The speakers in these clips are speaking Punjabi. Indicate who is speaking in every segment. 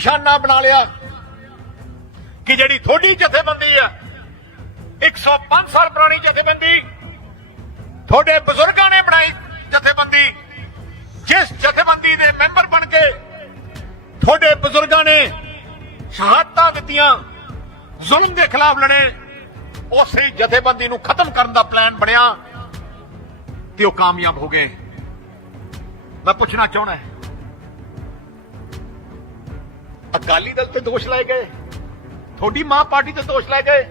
Speaker 1: ਨਿਸ਼ਾਨਾ ਬਣਾ ਲਿਆ ਕਿ ਜਿਹੜੀ ਥੋੜੀ ਜਥੇਬੰਦੀ ਹੈ 105 ਸਾਲ ਪੁਰਾਣੀ ਜਥੇਬੰਦੀ, ਤੁਹਾਡੇ ਬਜ਼ੁਰਗਾਂ ਨੇ ਬਣਾਈ ਜਥੇਬੰਦੀ, ਜਿਸ ਜਥੇਬੰਦੀ ਦੇ ਮੈਂਬਰ ਬਣ ਕੇ ਤੁਹਾਡੇ ਬਜ਼ੁਰਗਾਂ ਨੇ ਸ਼ਹਾਦਤਾਂ ਦਿੱਤੀਆਂ, ਜ਼ੁਲਮ ਦੇ ਖਿਲਾਫ ਲੜੇ, ਉਸੇ ਜਥੇਬੰਦੀ ਨੂੰ ਖਤਮ ਕਰਨ ਦਾ ਪਲਾਨ ਬਣਿਆ ਤੇ ਉਹ ਕਾਮਯਾਬ ਹੋ ਗਏ। ਮੈਂ ਪੁੱਛਣਾ ਚਾਹਣਾ ਅਕਾਲੀ ਦਲ ਤੇ ਦੋਸ਼ ਲਾਏ ਗਏ। ਤੁਹਾਡੀ ਮਾਂ ਪਾਰਟੀ ਤੇ ਦੋਸ਼ ਲਾਏ ਗਏ।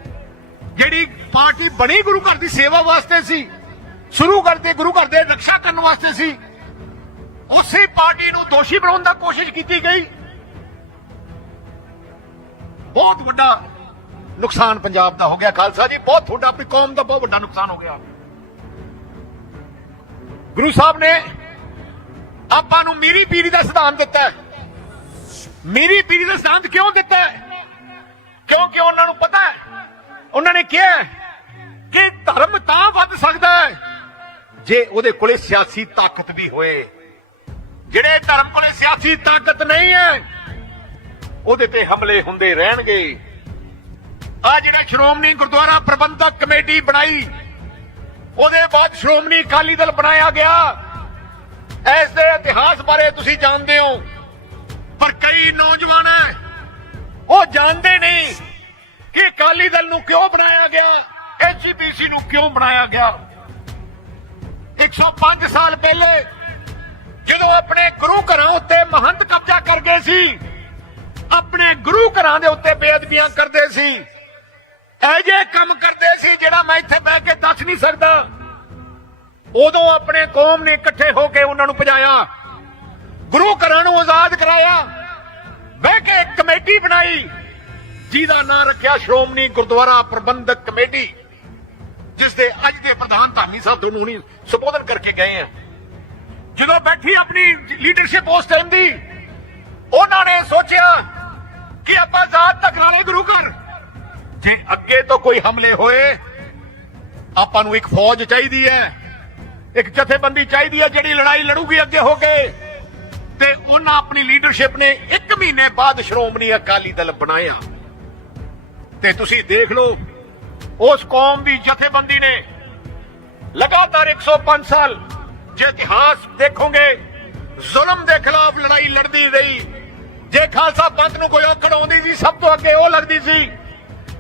Speaker 1: ਜਿਹੜੀ ਪਾਰਟੀ ਬਣੀ ਗੁਰੂ ਘਰ ਦੀ ਸੇਵਾ ਵਾਸਤੇ ਸੀ, ਸ਼ੁਰੂ ਕਰਦੇ ਗੁਰੂ ਘਰ ਦੇ ਰੱਖਿਆ ਕਰਨ ਵਾਸਤੇ ਸੀ, ਉਸੇ ਪਾਰਟੀ ਨੂੰ ਦੋਸ਼ੀ ਬਣਾਉਣ ਦਾ ਕੋਸ਼ਿਸ਼ ਕੀਤੀ ਗਈ। ਬਹੁਤ ਵੱਡਾ ਨੁਕਸਾਨ ਪੰਜਾਬ ਦਾ ਹੋ ਗਿਆ। ਖਾਲਸਾ ਜੀ, ਬਹੁਤ ਤੁਹਾਡਾ, ਆਪਣੀ ਕੌਮ ਦਾ ਬਹੁਤ ਵੱਡਾ ਨੁਕਸਾਨ ਹੋ ਗਿਆ। ਗੁਰੂ ਸਾਹਿਬ ਨੇ ਆਪਾਂ ਨੂੰ ਮੀਰੀ ਪੀਰੀ ਦਾ ਸਿਧਾਂਤ ਦਿੱਤਾ ਹੈ। ਮੀਰੀ ਪੀਰੀ ਦਾ ਸਿਧਾਂਤ ਕਿਉਂ ਦਿੱਤਾ ਹੈ? ਕਿਉਂਕਿ ਉਹਨਾਂ ਨੂੰ ਪਤਾ ਹੈ, ਉਹਨਾਂ ਨੇ ਕਿਹਾ ਕਿ ਧਰਮ ਤਾਂ ਵੱਧ ਸਕਦਾ ਹੈ ਜੇ ਉਹਦੇ ਕੋਲੇ ਸਿਆਸੀ ਤਾਕਤ ਵੀ ਹੋਏ। ਜਿਹੜੇ ਧਰਮ ਕੋਲੇ ਸਿਆਸੀ ਤਾਕਤ ਨਹੀਂ ਹੈ, ਉਹਦੇ ਤੇ ਹਮਲੇ ਹੁੰਦੇ ਰਹਿਣਗੇ। ਆ ਜਿਹੜਾ ਸ਼੍ਰੋਮਣੀ ਗੁਰਦੁਆਰਾ ਪ੍ਰਬੰਧਕ ਕਮੇਟੀ ਬਣਾਈ, ਉਹਦੇ ਬਾਅਦ ਸ਼੍ਰੋਮਣੀ ਅਕਾਲੀ ਦਲ ਬਣਾਇਆ ਗਿਆ। ਇਸ ਦੇ ਇਤਿਹਾਸ ਬਾਰੇ ਤੁਸੀਂ ਜਾਣਦੇ ਹੋ। ਪਰ ਕਈ ਨੌਜਵਾਨ ਹੈ, ਉਹ ਜਾਣਦੇ ਨਹੀਂ ਕਿ ਅਕਾਲੀ ਦਲ ਨੂੰ ਕਿਉਂ ਬਣਾਇਆ ਗਿਆ ਐਚਪੀਸੀ ਨੂੰ ਕਿਉਂ ਬਣਾਇਆ ਗਿਆ। 105 ਸਾਲ ਪਹਿਲੇ ਜਦੋਂ ਆਪਣੇ ਗੁਰੂ ਘਰਾਂ ਉੱਤੇ ਮਹੰਤ ਕਬਜ਼ਾ ਕਰ ਗਏ ਸੀ, ਆਪਣੇ ਗੁਰੂ ਘਰਾਂ ਦੇ ਉੱਤੇ ਬੇਅਦਬੀਆਂ ਕਰਦੇ ਸੀ, ਇਹ ਜੇ ਕੰਮ ਕਰਦੇ ਸੀ ਜਿਹੜਾ ਮੈਂ ਇੱਥੇ ਬਹਿ ਕੇ ਦੱਸ ਨਹੀਂ ਸਕਦਾ। ਉਦੋਂ ਆਪਣੇ ਕੌਮ ਨੇ ਇਕੱਠੇ ਹੋ ਕੇ ਉਹਨਾਂ ਨੂੰ ਭਜਾਇਆ। ਗੁਰੂ ਘਰਾਂ ਨੂੰ ਆਜ਼ਾਦ ਕਰਾਇਆ। ਬਹਿ ਕੇ ਕਮੇਟੀ ਬਣਾਈ, ਜਿਹਦਾ ਨਾਂ ਰੱਖਿਆ ਸ਼੍ਰੋਮਣੀ ਗੁਰਦੁਆਰਾ ਪ੍ਰਬੰਧਕ ਕਮੇਟੀ ਜਿਸ ਦੇ ਅੱਜ ਦੇ ਪ੍ਰਧਾਨ ਧਾਮੀ ਸਾਹਿਬ ਤੁਹਾਨੂੰ ਹੁਣੀ ਸੰਬੋਧਨ ਕਰਕੇ ਗਏ ਆ। ਜਦੋਂ ਬੈਠੀ ਆਪਣੀ ਲੀਡਰਸ਼ਿਪ ਉਸ ਟਾਈਮ ਦੀ, ਉਹਨਾਂ ਨੇ ਸੋਚਿਆ ਕਿ ਆਪਾਂ ਆਜ਼ਾਦ ਤੱਕ ਨਾਲੇ ਗੁਰੂ ਘਰ। ਜੇ ਅੱਗੇ ਤੋਂ ਕੋਈ ਹਮਲੇ ਹੋਏ, ਆਪਾਂ ਨੂੰ ਇੱਕ ਫੌਜ ਚਾਹੀਦੀ ਹੈ, ਇੱਕ ਜਥੇਬੰਦੀ ਚਾਹੀਦੀ ਹੈ, ਜਿਹੜੀ ਲੜਾਈ ਲੜੂਗੀ ਅੱਗੇ ਹੋ ਕੇ। ਤੇ ਉਹਨਾਂ ਆਪਣੀ ਲੀਡਰਸ਼ਿਪ ਨੇ 1 ਮਹੀਨੇ ਬਾਅਦ ਸ਼੍ਰੋਮਣੀ ਅਕਾਲੀ ਦਲ ਬਣਾਇਆ। ਤੇ ਤੁਸੀਂ ਦੇਖ ਲਓ, ਉਸ ਕੌਮ ਦੀ ਜਥੇਬੰਦੀ ਨੇ ਲਗਾਤਾਰ 105 ਸਾਲ ਜੇ ਇਤਿਹਾਸ ਦੇਖੋਗੇ, ਜ਼ੁਲਮ ਦੇ ਖਿਲਾਫ ਲੜਾਈ ਲੜਦੀ ਰਹੀ। ਜੇ ਖਾਲਸਾ ਪੰਥ ਨੂੰ ਕੋਈ ਔਕੜ ਆਉਂਦੀ ਸੀ, ਸਭ ਤੋਂ ਅੱਗੇ ਉਹ ਲੱਗਦੀ ਸੀ।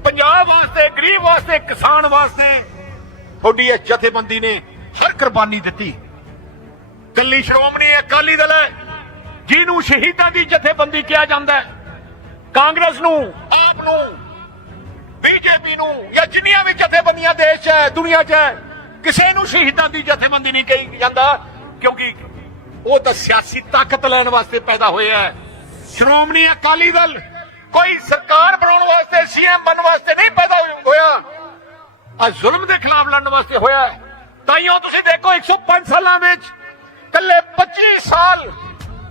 Speaker 1: ਪੰਜਾਬ ਵਾਸਤੇ, ਗਰੀਬ ਵਾਸਤੇ, ਕਿਸਾਨ ਵਾਸਤੇ ਤੁਹਾਡੀ ਇਸ ਜਥੇਬੰਦੀ ਨੇ ਹਰ ਕੁਰਬਾਨੀ ਦਿੱਤੀ। ਕੱਲੀ ਸ਼੍ਰੋਮਣੀ ਅਕਾਲੀ ਦਲ ਹੈ। ਜਿਹਨੂੰ ਸ਼ਹੀਦਾਂ ਦੀ ਜਥੇਬੰਦੀ ਕਿਹਾ ਜਾਂਦਾ ਹੈ। ਕਾਂਗਰਸ ਨੂੰ, ਆਪ ਨੂੰ, ਬੀਜੇਪੀ ਨੂੰ ਜਾਂ ਜਿੰਨੀਆਂ ਵੀ ਜਥੇਬੰਦੀਆਂ ਦੇਸ਼ 'ਚ ਹੈ, ਦੁਨੀਆ 'ਚ ਹੈ, ਕਿਸੇ ਨੂੰ ਸ਼ਹੀਦਾਂ ਦੀ ਜਥੇਬੰਦੀ ਨਹੀਂ ਕਹੀ ਜਾਂਦਾ ਕਿਉਂਕਿ ਉਹ ਤਾਂ ਸਿਆਸੀ ਤਾਕਤ ਲੈਣ ਵਾਸਤੇ ਪੈਦਾ ਹੋਇਆ ਹੈ। ਸ਼੍ਰੋਮਣੀ ਅਕਾਲੀ ਦਲ ਕੋਈ ਸਰਕਾਰ ਬਣਾਉਣ ਵਾਸਤੇ, ਸੀਐਮ ਬਣਨ ਵਾਸਤੇ ਨਹੀਂ ਪੈਦਾ ਹੋਇਆ। ਆ ਜ਼ੁਲਮ ਦੇ ਖਿਲਾਫ ਲੜਨ ਵਾਸਤੇ ਹੋਇਆ ਹੈ। ਤਾਈਓ ਤੁਸੀਂ ਦੇਖੋ 105 ਸਾਲਾਂ ਵਿੱਚ ਕੱਲੇ 25 ਸਾਲ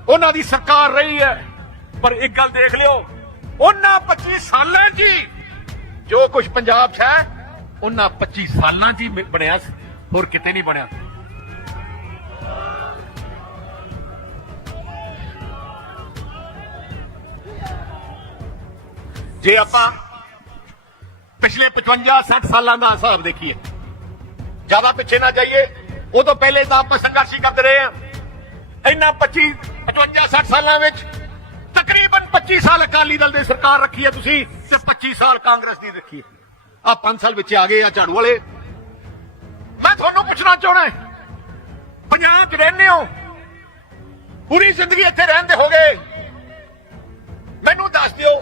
Speaker 1: ਉਹਨਾਂ ਦੀ ਸਰਕਾਰ ਰਹੀ ਹੈ। ਪਰ ਇੱਕ ਗੱਲ ਦੇਖ ਲਿਓ, ਉਹਨਾਂ 25 ਸਾਲਾਂ 'ਚ ਹੀ ਜੋ ਕੁਝ ਪੰਜਾਬ 'ਚ ਹੈ, ਉਹਨਾਂ 25 ਸਾਲਾਂ 'ਚ ਹੀ ਬਣਿਆ ਹੋਰ ਕਿਤੇ ਨਹੀਂ ਬਣਿਆ। ਜੇ ਆਪਾਂ ਪਿਛਲੇ 55 60 ਸਾਲਾਂ ਦਾ ਹਿਸਾਬ ਦੇਖੀਏ, ਜ਼ਿਆਦਾ ਪਿੱਛੇ ਨਾ ਜਾਈਏ ਉਹ ਤੋਂ ਪਹਿਲੇ ਤਾਂ ਆਪਾਂ ਸੰਘਰਸ਼ ਹੀ ਕਰਦੇ ਰਹੇ ਹਾਂ। ਇੰਨਾ 25 55 60 ਸਾਲਾਂ ਵਿੱਚ ਤਕਰੀਬਨ 25 ਸਾਲ ਅਕਾਲੀ ਦਲ ਦੀ ਸਰਕਾਰ ਰੱਖੀ ਹੈ ਤੁਸੀਂ ਤੇ 25 ਸਾਲ ਕਾਂਗਰਸ ਦੀ ਰੱਖੀ ਹੈ। ਆ 5 ਸਾਲ ਵਿੱਚ ਆ ਗਏ ਆ ਝਾੜੂ ਵਾਲੇ। ਮੈਂ ਤੁਹਾਨੂੰ ਪੁੱਛਣਾ ਚਾਹਣਾ ਪੰਜਾਬ 'ਚ ਰਹਿੰਦੇ ਹੋ? ਪੂਰੀ ਜ਼ਿੰਦਗੀ ਇੱਥੇ ਰਹਿੰਦੇ ਹੋਗੇ? ਮੈਨੂੰ ਦੱਸ ਦਿਓ,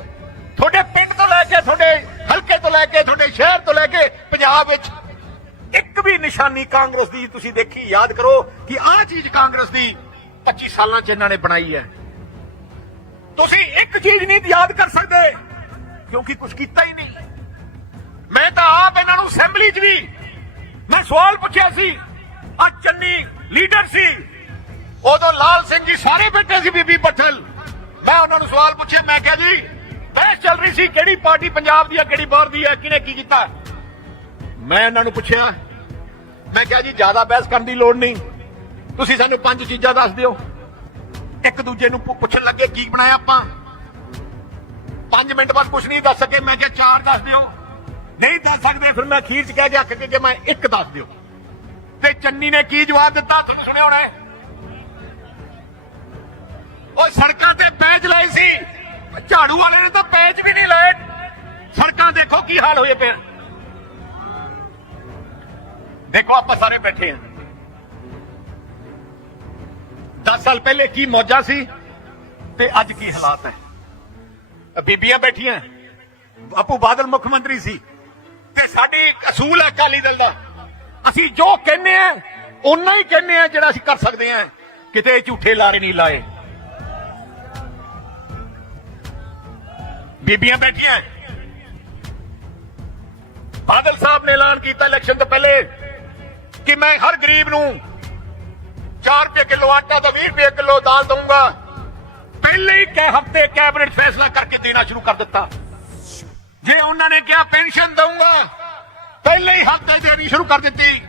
Speaker 1: ਤੁਹਾਡੇ ਪਿੰਡ ਤੋਂ ਲੈ ਕੇ ਤੁਹਾਡੇ ਹਲਕੇ ਤੋਂ ਲੈ ਕੇ ਤੁਹਾਡੇ ਸ਼ਹਿਰ ਤੋਂ ਲੈ ਕੇ ਪੰਜਾਬ ਵਿੱਚ ਇੱਕ ਵੀ ਨਿਸ਼ਾਨੀ ਕਾਂਗਰਸ ਦੀ ਤੁਸੀਂ ਦੇਖੀ, ਯਾਦ ਕਰੋ ਕਿ ਆਹ ਚੀਜ਼ ਕਾਂਗਰਸ ਦੀ 25 ਸਾਲਾਂ ਚ ਇਹਨਾਂ ਨੇ ਬਣਾਈ ਹੈ। ਤੁਸੀਂ ਇੱਕ ਚੀਜ਼ ਨਹੀਂ ਯਾਦ ਕਰ ਸਕਦੇ, ਕਿਉਂਕਿ ਕੁਝ ਕੀਤਾ ਹੀ ਨਹੀਂ। ਮੈਂ ਤਾਂ ਆਪ ਇਹਨਾਂ ਨੂੰ ਅਸੈਂਬਲੀ 'ਚ ਵੀ ਮੈਂ ਸਵਾਲ ਪੁੱਛਿਆ ਸੀ ਆ ਚੰਨੀ ਲੀਡਰ ਸੀ, ਉਦੋਂ ਲਾਲ ਸਿੰਘ ਜੀ ਸਾਰੇ ਬੈਠੇ ਸੀ ਬੀਬੀ ਪੱਠਲ। ਮੈਂ ਉਹਨਾਂ ਨੂੰ ਸਵਾਲ ਪੁੱਛਿਆ, ਮੈਂ ਕਿਹਾ ਜੀ, ਬਹਿਸ ਚੱਲ ਰਹੀ ਸੀ, ਕਿਹੜੀ ਪਾਰਟੀ ਪੰਜਾਬ ਦੀ ਹੈ, ਕਿਹੜੀ ਬਾਹਰ ਦੀ ਹੈ, ਕਿਹਨੇ ਕੀ ਕੀਤਾ? ਮੈਂ ਇਹਨਾਂ ਨੂੰ ਪੁੱਛਿਆ, ਮੈਂ ਕਿਹਾ ਜੀ, ਜ਼ਿਆਦਾ ਬਹਿਸ ਕਰਨ ਦੀ ਲੋੜ ਨਹੀਂ। ਤੁਸੀਂ ਸਾਨੂੰ ਪੰਜ ਚੀਜ਼ਾਂ ਦੱਸ ਦਿਓ। ਇੱਕ ਦੂਜੇ ਨੂੰ ਪੁੱਛਣ ਲੱਗੇ, ਕੀ ਬਣਾਇਆ ਆਪਾਂ? 5 ਮਿੰਟ ਬਾਅਦ ਕੁਝ ਨਹੀਂ ਦੱਸ ਸਕੇ, ਮੈਂ ਕਿਹਾ ਚਾਰ ਦੱਸ ਦਿਓ। ਨਹੀਂ ਦੱਸ ਸਕਦੇ, ਫਿਰ ਮੈਂ ਅਖੀਰ ਚ ਕਹਿ ਕੇ ਅੱਕ ਕੇ ਮੈਂ ਇੱਕ ਦੱਸ ਦਿਓ। ਤੇ ਚੰਨੀ ਨੇ ਕੀ ਜਵਾਬ ਦਿੱਤਾ, ਤੁਹਾਨੂੰ ਸੁਣਿਆ ਹੋਣਾ ਉਹ ਸੜਕਾਂ ਤੇ ਪੈਚ ਲਾਏ ਸੀ। ਝਾੜੂ ਵਾਲੇ ਨੇ ਤਾਂ ਪੈਚ ਵੀ ਨਹੀਂ ਲਾਏ। ਸੜਕਾਂ ਦੇਖੋ ਕੀ ਹਾਲ ਹੋਏ ਪਿਆ ਦੇਖੋ, ਆਪਾਂ ਸਾਰੇ ਬੈਠੇ ਆ। 10 ਸਾਲ ਪਹਿਲੇ ਕੀ ਮੌਜਾ ਸੀ ਤੇ ਅੱਜ ਕੀ ਹਾਲਾਤ ਹੈ? ਬੀਬੀਆਂ ਬੈਠੀਆਂ, ਬਾਪੂ ਬਾਦਲ ਮੁੱਖ ਮੰਤਰੀ ਸੀ ਤੇ ਸਾਡੇ ਅਸੂਲ ਹੈ ਅਕਾਲੀ ਦਲ ਦਾ। ਅਸੀਂ ਜੋ ਕਹਿੰਨੇ ਆ ਓਨਾ ਹੀ ਕਹਿੰਨੇ ਆ ਜਿਹੜਾ ਅਸੀਂ ਕਰ ਸਕਦੇ ਆ ਕਿਤੇ ਝੂਠੇ ਲਾਰੇ ਨਹੀਂ ਲਾਏ। ਬੀਬੀਆਂ ਬੈਠੀਆਂ। ਬਾਦਲ ਸਾਹਿਬ ਨੇ ਐਲਾਨ ਕੀਤਾ ਇਲੈਕਸ਼ਨ ਤੋਂ ਪਹਿਲੇ ਕਿ ਮੈਂ ਹਰ ਗਰੀਬ ਨੂੰ 4 ਰੁਪਏ ਕਿਲੋ ਆਟਾ ਦਾ 20 ਰੁਪਏ ਕਿਲੋ ਦਾਲ ਦਊਂਗਾ। ਪਹਿਲੇ ਹੀ ਕੈ ਹਫ਼ਤੇ ਕੈਬਨਿਟ ਫੈਸਲਾ ਕਰਕੇ ਦੇਣਾ ਸ਼ੁਰੂ ਕਰ ਦਿੱਤਾ। ਜੇ ਉਹਨਾਂ ਨੇ ਕਿਹਾ ਪੈਨਸ਼ਨ ਦਊਂਗਾ, ਪਹਿਲੇ ਹੀ ਹਫ਼ਤੇ ਦੇਣੀ ਸ਼ੁਰੂ ਕਰ ਦਿੱਤੀ।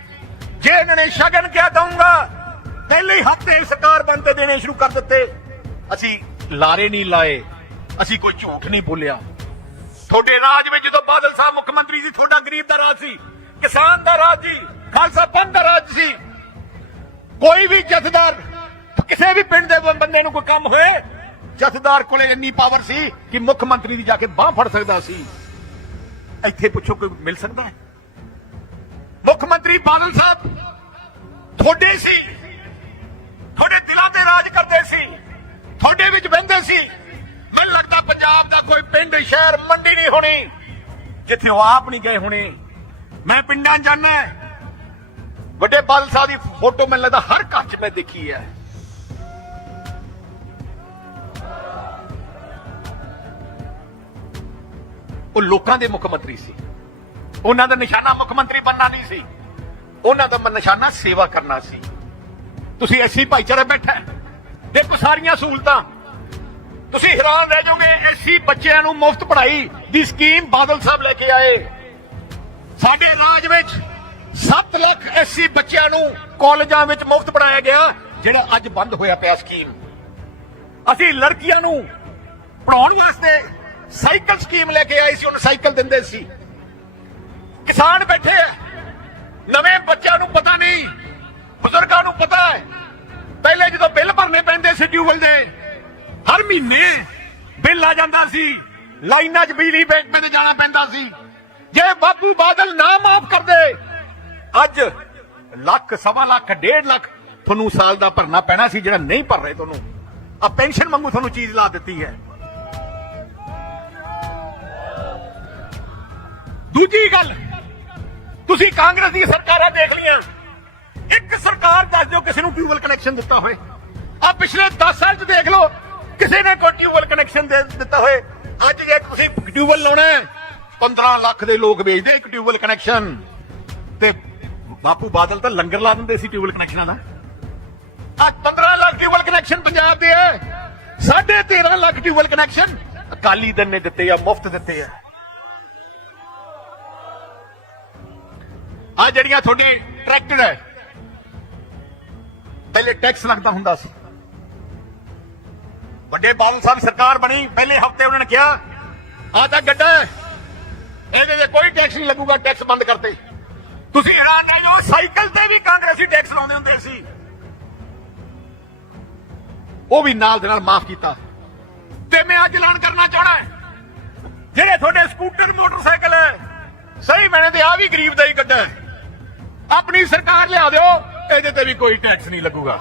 Speaker 1: ਜੇ ਇਹਨਾਂ ਨੇ ਸ਼ਗਨ ਕਿਹਾ ਦਊਂਗਾ, ਪਹਿਲੇ ਹੀ ਹਫ਼ਤੇ ਸਰਕਾਰ ਬੰਦ ਤੇ ਦੇਣੇ ਸ਼ੁਰੂ ਕਰ ਦਿੱਤੇ। ਅਸੀਂ ਲਾਰੇ ਨਹੀਂ ਲਾਏ, ਅਸੀਂ ਕੋਈ ਝੂਠ ਨਹੀਂ ਬੋਲਿਆ। ਤੁਹਾਡੇ ਰਾਜ ਵਿੱਚ ਜਦੋਂ ਬਾਦਲ ਸਾਹਿਬ ਮੁੱਖ ਮੰਤਰੀ ਸੀ, ਤੁਹਾਡਾ ਗਰੀਬ ਦਾ ਰਾਜ ਸੀ, ਕਿਸਾਨ ਦਾ ਰਾਜ ਸੀ, ਖਾਲਸਾ ਪੰਥ ਦਾ ਰਾਜ ਸੀ। ਕੋਈ ਵੀ ਜਥੇਦਾਰ, ਕਿਸੇ ਵੀ ਪਿੰਡ ਦੇ ਬੰਦੇ ਨੂੰ ਕੋਈ ਕੰਮ ਹੋਏ, ਜਥੇਦਾਰ ਕੋਲੇ ਇੰਨੀ ਪਾਵਰ ਸੀ ਕਿ ਮੁੱਖ ਮੰਤਰੀ ਦੀ ਜਾ ਕੇ ਬਾਹ ਫੜ ਸਕਦਾ ਸੀ। ਇੱਥੇ ਪੁੱਛੋ ਕੋਈ ਮਿਲ ਸਕਦਾ ਹੈ? ਮੁੱਖ ਮੰਤਰੀ ਬਾਦਲ ਸਾਹਿਬ ਤੁਹਾਡੇ ਸੀ, ਤੁਹਾਡੇ ਦਿਲਾਂ ਤੇ ਰਾਜ ਕਰਦੇ ਸੀ, ਤੁਹਾਡੇ ਵਿੱਚ ਬਹਿੰਦੇ ਸੀ। ਮੈਨੂੰ ਲੱਗਦਾ ਪੰਜਾਬ ਦਾ ਕੋਈ ਪਿੰਡ, ਸ਼ਹਿਰ ਮੰਡੀ ਨਹੀਂ ਹੋਣੀ, ਜਿੱਥੇ ਉਹ ਆਪ ਨਹੀਂ ਗਏ ਹੋਣੇ। ਮੈਂ ਪਿੰਡਾਂ ਜਾਣਾ ਵੱਡੇ ਬਾਦਲ ਸਾਹਿਬ ਦੀ ਫੋਟੋ ਮੈਨੂੰ ਲੱਗਦਾ ਹਰ ਘਰ 'ਚ ਮੈਂ ਦੇਖੀ ਹੈ। ਉਹ ਲੋਕਾਂ ਦੇ ਮੁੱਖ ਮੰਤਰੀ ਸੀ। ਉਹਨਾਂ ਦਾ ਨਿਸ਼ਾਨਾ ਮੁੱਖ ਮੰਤਰੀ ਬੰਨਾ ਨਹੀਂ ਸੀ। ਉਹਨਾਂ ਦਾ ਨਿਸ਼ਾਨਾ ਸੇਵਾ ਕਰਨਾ ਸੀ। ਤੁਸੀਂ ਐਸੀ ਭਾਈਚਾਰਾ ਬੈਠਾ ਹੈ। ਦੇਖੋ ਸਾਰੀਆਂ ਸਹੂਲਤਾਂ। ਤੁਸੀਂ ਹੈਰਾਨ ਰਹਿ ਜਾਓਗੇ, ਐਸੀ ਬੱਚਿਆਂ ਨੂੰ ਮੁਫਤ ਪੜ੍ਹਾਈ ਦੀ ਸਕੀਮ ਬਾਦਲ ਸਾਹਿਬ ਲੈ ਕੇ ਆਏ। ਸਾਡੇ ਰਾਜ ਵਿੱਚ 7 ਲੱਖ ਐਸੀ ਬੱਚਿਆਂ ਨੂੰ ਕਾਲਜਾਂ ਵਿੱਚ ਮੁਫਤ ਬਣਾਇਆ ਗਿਆ, ਜਿਹੜਾ ਅੱਜ ਬੰਦ ਹੋਇਆ ਪਿਆ ਸਕੀਮ। ਅਸੀਂ ਲੜਕੀਆਂ ਨੂੰ ਪੜਾਉਣ ਵਾਸਤੇ ਸਾਈਕਲ ਸਕੀਮ ਲੈ ਕੇ ਆਏ ਸੀ, ਉਹਨੂੰ ਸਾਈਕਲ ਦਿੰਦੇ ਸੀ। ਕਿਸਾਨ ਬੈਠੇ ਨਵੇਂ ਬੱਚਿਆਂ ਨੂੰ ਪਤਾ ਨਹੀਂ, ਬਜ਼ੁਰਗਾਂ ਨੂੰ ਪਤਾ ਹੈ। ਪਹਿਲੇ ਜਦੋਂ ਬਿੱਲ ਭਰਨੇ ਪੈਂਦੇ ਸੀ ਟਿਊਬਲ ਦੇ, ਹਰ ਮਹੀਨੇ ਬਿੱਲ ਆ ਜਾਂਦਾ ਸੀ। ਲਾਈਨਾਂ 'ਚ ਬਿਜਲੀ ਬੈਂਕ ਤੇ ਜਾਣਾ ਪੈਂਦਾ ਸੀ। ਜੇ ਬਾਬੂ ਬਾਦਲ ਨਾ ਮਾਫ ਕਰਦੇ ਅੱਜ ਲੱਖ, ਸਵਾ ਲੱਖ, ਡੇਢ ਲੱਖ ਤੁਹਾਨੂੰ ਸਾਲ ਦਾ ਭਰਨਾ ਪੈਣਾ ਸੀ, ਜਿਹੜਾ ਨਹੀਂ ਭਰ ਰਹੇ ਤੁਹਾਨੂੰ। ਆ ਪੈਨਸ਼ਨ ਮੰਗੂ ਤੁਹਾਨੂੰ ਚੀਜ਼ ਲਾ ਦਿੱਤੀ ਹੈ। ਦੂਜੀ ਗੱਲ, ਤੁਸੀਂ ਕਾਂਗਰਸ ਦੀ ਸਰਕਾਰਾਂ ਦੇਖ ਲੀਆਂ ਇੱਕ ਸਰਕਾਰ ਦੱਸ ਦਿਓ, ਕਿਸੇ ਨੂੰ ਟਿਊਬਲ ਕਨੈਕਸ਼ਨ ਦਿੱਤਾ ਹੋਏ। ਆ ਪਿਛਲੇ 10 ਸਾਲ ਚ ਦੇਖ ਲਓ, ਕਿਸੇ ਨੇ ਕੋਈ ਟਿਊਬਲ ਕਨੈਕਸ਼ਨ ਦੇ ਦਿੱਤਾ ਹੋਏ। ਅੱਜ ਜੇ ਤੁਸੀਂ ਟਿਊਬਲ ਲਾਉਣਾ ਹੈ 15 ਲੱਖ ਦੇ ਲੋਕ ਵੇਚਦੇ ਇੱਕ ਟਿਊਬਲ ਕਨੈਕਸ਼ਨ ਬਾਪੂ ਬਾਦਲ ਤਾਂ ਲੰਗਰ ਲਾ ਦਿੰਦੇ ਸੀ ਟਿਊਬਲ ਕਨੈਕਸ਼ਨਾਂ ਦਾ। ਅੱਜ 15 ਲੱਖ ਟਿਊਬਲ ਕਨੈਕਸ਼ਨ ਪੰਜਾਬ ਦੇ ਹੈ। 13.5 ਲੱਖ ਟਿਊਬਲ ਕਨੈਕਸ਼ਨ ਅਕਾਲੀ ਦਲ ਨੇ ਦਿੱਤੇ ਆ, ਮੁਫਤ ਦਿੱਤੇ ਆ। ਆ ਜਿਹੜੀਆਂ ਤੁਹਾਡੇ ਟਰੈਕਟਰ ਹੈ, ਪਹਿਲੇ ਟੈਕਸ ਲੱਗਦਾ ਹੁੰਦਾ ਸੀ। ਵੱਡੇ ਬਾਦਲ ਸਾਹਿਬ ਸਰਕਾਰ ਬਣੀ, ਪਹਿਲੇ ਹਫ਼ਤੇ ਉਹਨਾਂ ਨੇ ਕਿਹਾ ਆ ਤਾਂ ਗੱਡਾ ਇਹਦੇ ਤੇ ਕੋਈ ਟੈਕਸ ਨਹੀਂ ਲੱਗੂਗਾ, ਟੈਕਸ ਬੰਦ ਕਰਤੇ ਤੁਸੀਂ ਹੈਰਾਨ ਨਹੀਂ ਜੋ ਸਾਈਕਲ ਤੇ ਵੀ ਕਾਂਗਰਸੀ ਟੈਕਸ ਲਾਉਂਦੇ ਹੁੰਦੇ ਸੀ। ਉਹ ਵੀ ਨਾਲ ਦੇ ਨਾਲ ਮਾਫ ਕੀਤਾ। ਤੇ ਮੈਂ ਅੱਜ ਐਲਾਨ ਕਰਨਾ ਚਾਹਣਾ ਜਿਹੜੇ ਤੁਹਾਡੇ ਸਕੂਟਰ, ਮੋਟਰਸਾਈਕਲ ਹੈ, ਸਹੀ ਮੈਨੇ ਤੇ ਆ ਵੀ ਗਰੀਬ ਦਾ ਹੀ ਕੱਢਾ ਆਪਣੀ ਸਰਕਾਰ ਲਿਆ ਦਿਓ, ਇਹਦੇ ਤੇ ਵੀ ਕੋਈ ਟੈਕਸ ਨਹੀਂ ਲੱਗੂਗਾ।